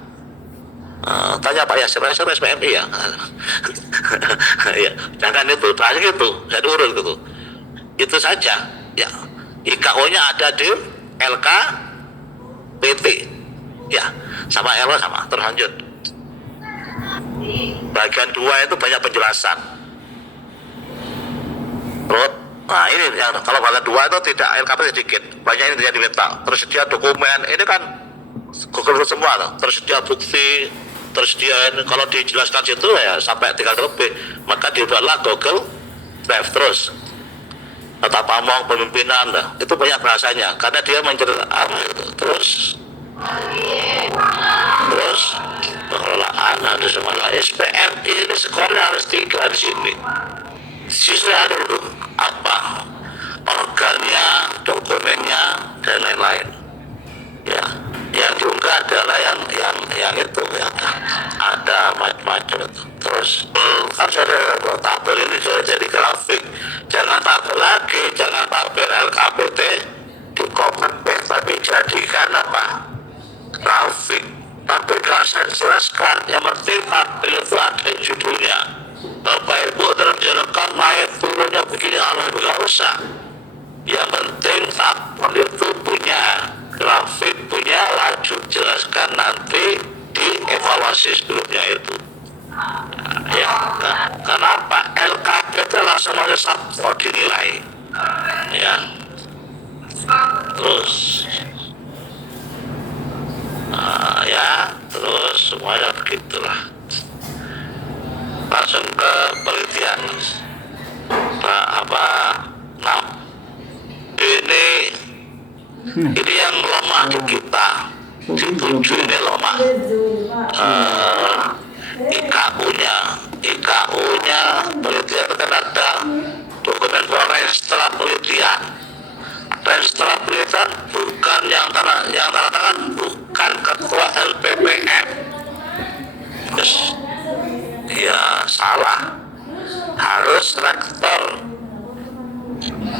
Tanya Pak Yasir SPMI ya. Ya jangan itu, bahasa gitu, saya urut gitu. Itu saja ya. IKO-nya ada di LKPT ya, sama LO sama. Terus lanjut bagian 2 itu banyak penjelasan. Terus nah ini yang kalau bagian 2 itu tidak LKPT sedikit, banyak ini tidak diminta. Tersedia dokumen, ini kan Google semua tuh. Tersedia bukti, tersedia ini, kalau dijelaskan situ ya sampai 3 lebih, maka dibuatlah Google Drive terus. Tata pamong pemimpinan, itu banyak bahasanya karena dia menceritakan terus pengelolaan ada semua SPM ini sekolah harus 3 di sini. Sisa dulu apa organnya, dokumennya dan lain-lain. Ya, yang diunggah adalah yang itu yang ada macam-macam itu. Terus kan saya tabel ini sudah jadi grafik. Jangan tabel lagi, jangan tabel LKPT di copy paste, tapi jadikan apa? Grafik. Tapi saya jelaskan, yang penting tabel itu ada judulnya. Bapak Ibu terjadikan naik turunnya begini, Allah juga usah. Yang penting tabel itu punya grafik, punya laju, jelaskan nanti di evaluasi sebelumnya itu. Ya, kenapa LKPT langsung aja satu dinilai ya. Terus ya terus semuanya begitulah. Langsung ke penelitian ini yang lemah di kita, di 7 ini lemah. IKU-nya penelitian kan ada dokumen register penelitian. Register penelitian bukan yang tanda tangan bukan ketua LPPM. Ya salah, harus rektor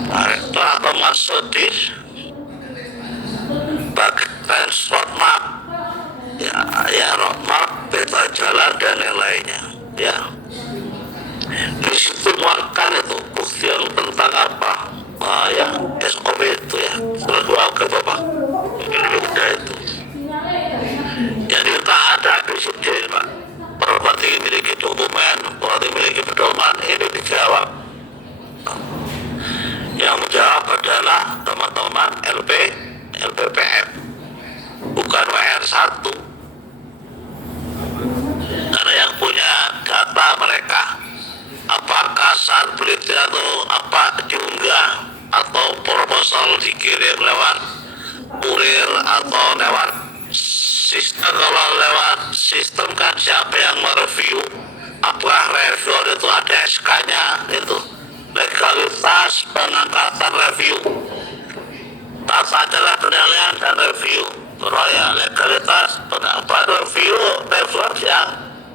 atau masuk di bagian roadmap ya roadmap peta jalan dan lain-lainnya ya. Di situ makan itu bukti yang tentang apa ya SOP itu ya. Terus ke Bapak udah itu ya, kita ada di situ Pak. Properti memiliki dokumen, properti memiliki pedoman, ini dijawab. Yang menjawab adalah teman-teman LPPM, bukan WR1. Karena yang punya data mereka, apakah saat penelitian atau apa diunggah atau proposal dikirim lewat kurir atau lewat sistem. Kalau lewat sistem kan siapa yang mereview? Apakah review itu ada SK-nya itu? Legalitas pengangkatan review. Tata adalah penilaian dan review. Royal legalitas penangkapan review yang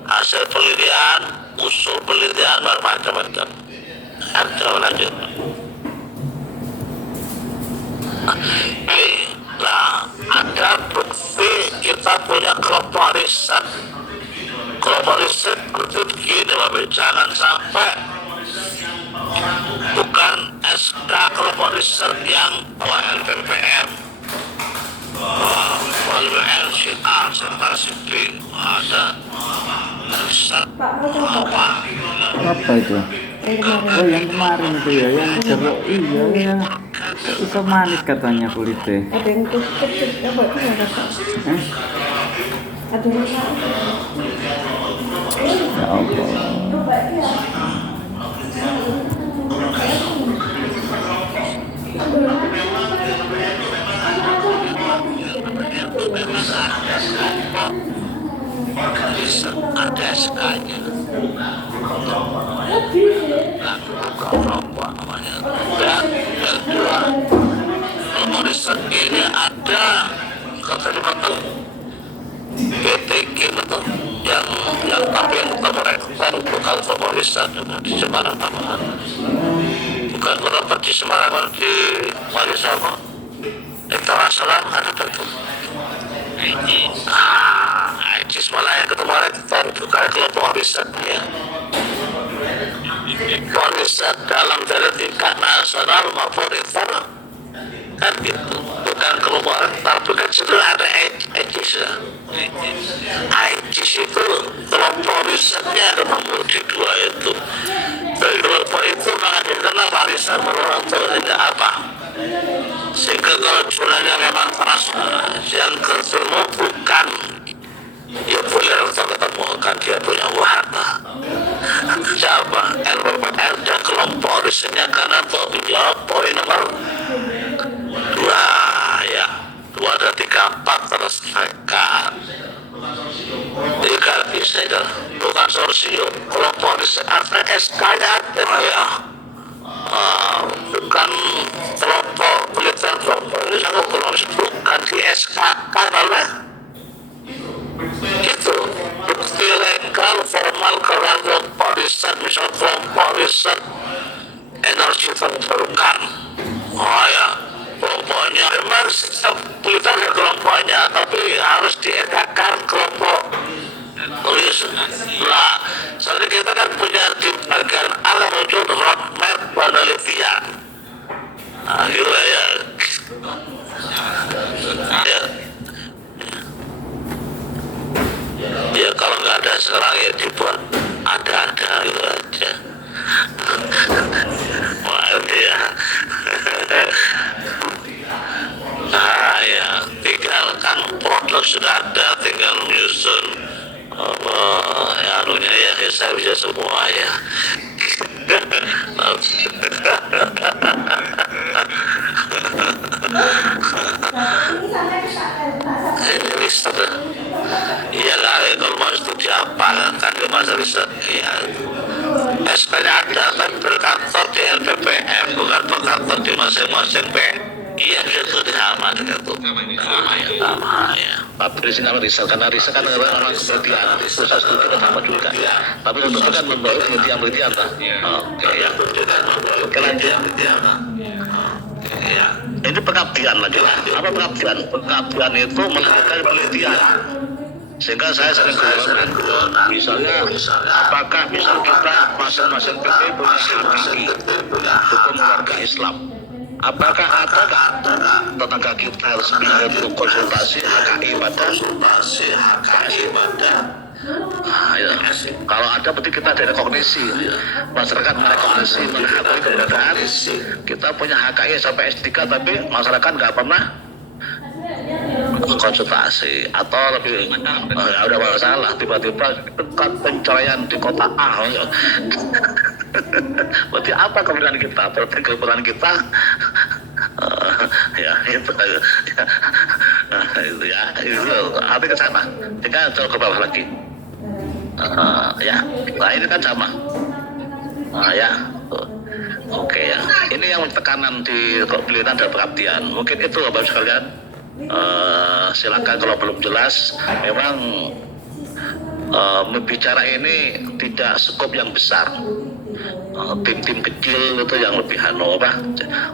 hasil penelitian, usul penelitian bermacam-macam. Ada lanjut. Nah, ada bukti kita punya kelompok riset. Kelompok riset seperti begini, Bapak. Jangan sampai bukan SK kelompok riset yang LPPM, LCA, serta sipil ada riset Apa itu? Oh yang kemarin itu ya, yang jeruk iya ya. Itu manis katanya kulitnya. Ada yang kecil, ya Pak, itu nggak rasa. Ada yang Ya Allah. organisasi ada SK-nya. Kelompok namanya. Dan yang kedua, organisasi ini ada kata betul PTG betul yang tapi yang kita merektor bukan komunisan di Semarang tambahan, bukan berapa di Semarang di Walisama internasional ada betul. ICIS malah yang ketemu rektor bukan kelompok riset ya. Riset dalam dari tingkat nasional maupun internasional kan gitu, bukan kelompok tapi kan sudah ada ICIS ya. ICIS itu kelompok risetnya ada nomor di 2 itu. Dari kelompok itu malah dikenal warisan atau tidak apa, sehingga kalau sebenarnya memang keras yang ketemu bukan ya boleh langsung ketemu kan dia punya wahana siapa LPPR dan kelompok risetnya karena menjawab poin nomor 2 ya 2 dan 3 4 terselesaikan. Jadi kalau bisa itu bukan sorsium kelompok riset artinya SK-nya ya. Bukan kelompok penelitian kelompok ini sama ekonomis bukan di SK kan oleh itu bukti legal formal karena kelompok riset misal kelompok riset energi terbarukan. Oh ya kelompoknya memang setiap penelitian ada kelompoknya tapi harus diedarkan kelompok riset. Nah soalnya kita kan punya di bagian alam wujud roadmap penelitian. Nah gitu ya. Ya kalau nggak ada sekarang ya dibuat ada gitu aja. Wah ya. Nah ya tinggal kan produk sudah ada, tinggal menyusun ya anunya ya saya bisa semua ya. Ini riset iya lah kalau mau studi apa kan ke masa riset ya SK-nya ada tapi berkantor di LPPM bukan berkantor di masing-masing iya itu sama dengan itu sama ya tapi di sini riset karena riset kan orang penelitian pusat studi kan sama juga tapi untuk itu kan membawa penelitian lah oke ya oke lanjut ya ini pengabdian lagi lah apa pengabdian itu melakukan penelitian sehingga saya sering gunakan misalnya apakah misal kita masing-masing PT punya HKI hukum warga Islam apakah ada tetangga kita harus untuk konsultasi HKI pada nah, ya. Kalau ada berarti kita ada rekognisi masyarakat merekognisi mengakui keberadaan kita punya HKI sampai S3 tapi masyarakat nggak pernah konsultasi atau lebih udah masalah tiba-tiba dekat pencarian di kota A berarti apa kebenaran kita berarti kebenaran kita ya itu arti ke sana tinggal coba ke bawah lagi ya nah ini kan sama ya oke ya ini yang tekanan di penelitian dan pengabdian mungkin itu Bapak sekalian silakan kalau belum jelas memang membicara ini tidak skop yang besar tim-tim kecil itu yang lebih apa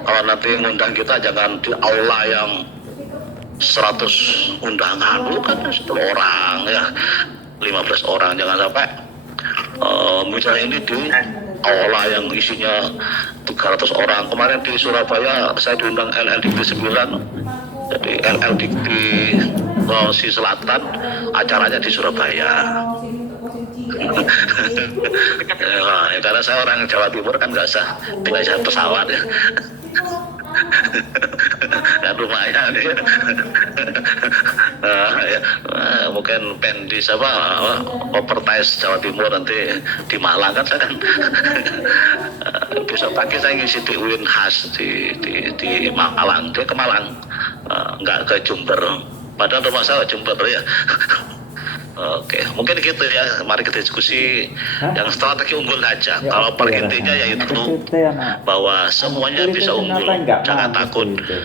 kalau nanti ngundang kita jangan di aula yang 100 undangan kan 10 orang ya 15 orang jangan sampai misalnya ini di aula yang isinya 300 orang kemarin di Surabaya saya diundang LLDB 9 jadi LLDB Sulawesi Selatan acaranya di Surabaya ya, karena saya orang Jawa Timur kan nggak usah tinggal jalan pesawat ya dan lumayan ya. Mungkin pendis apa overtime Jawa Timur nanti di Malang kan saya kan besok pagi saya ngisi di UIN khas di Malang dia ke Malang nggak ke Jember Padahal rumah saya Jember ya. Oke, mungkin gitu ya. Mari kita diskusi yang strategi unggul aja. Ya, Kalau apa per ya intinya rasanya? yaitu Kecute ya, Nak. bahwa semuanya Kulit bisa itu unggul. kenapa enggak Jangan manis takut. itu?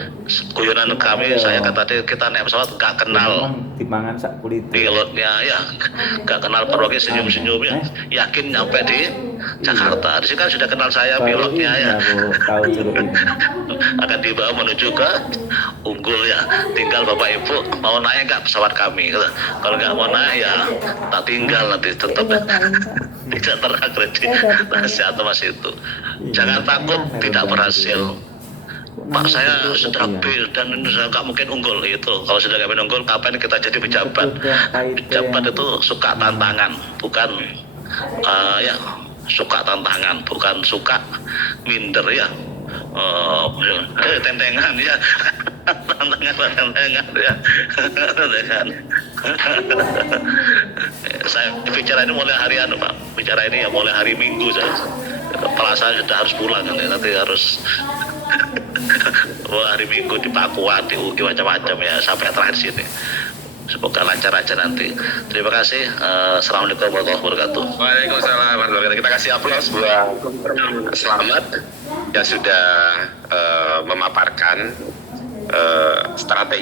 Guyonan kami, Ayo. saya kata tadi kita naik pesawat nggak kenal Memang dimangan sak kulit. pilotnya ya, nggak kenal perwakil senyum-senyumnya, yakin nyampe di Jakarta. Di sini kan sudah kenal saya Baru ini pilotnya ya. aku tahu jeruk ini. Akan dibawa menuju ke Unggul ya. Tinggal Bapak Ibu mau naik nggak pesawat kami gitu. Kalau nggak mau naik ya tak tinggal nanti tetap Udah tahu, Pak. tidak terakreditasi atau masih itu. Jangan takut tidak berhasil. Pak saya sudah B dan nggak mungkin unggul itu. Kalau sudah nggak unggul, kapan kita jadi pejabat? Pejabat itu suka tantangan, bukan ya suka tantangan, bukan suka minder ya. Tentengan ya. Tantangan ya. Tantangan. Saya bicara ini mulai hari anu Pak. Bicara ini ya mulai hari Minggu saya. Kepala saya sudah harus pulang nanti harus hari Minggu di Pakuan, di UI macam-macam ya sampai terakhir sini. Semoga lancar aja nanti. Terima kasih. Assalamualaikum warahmatullahi wabarakatuh. Waalaikumsalam warahmatullahi wabarakatuh. Kita kasih aplaus buat Selamat yang sudah memaparkan strategi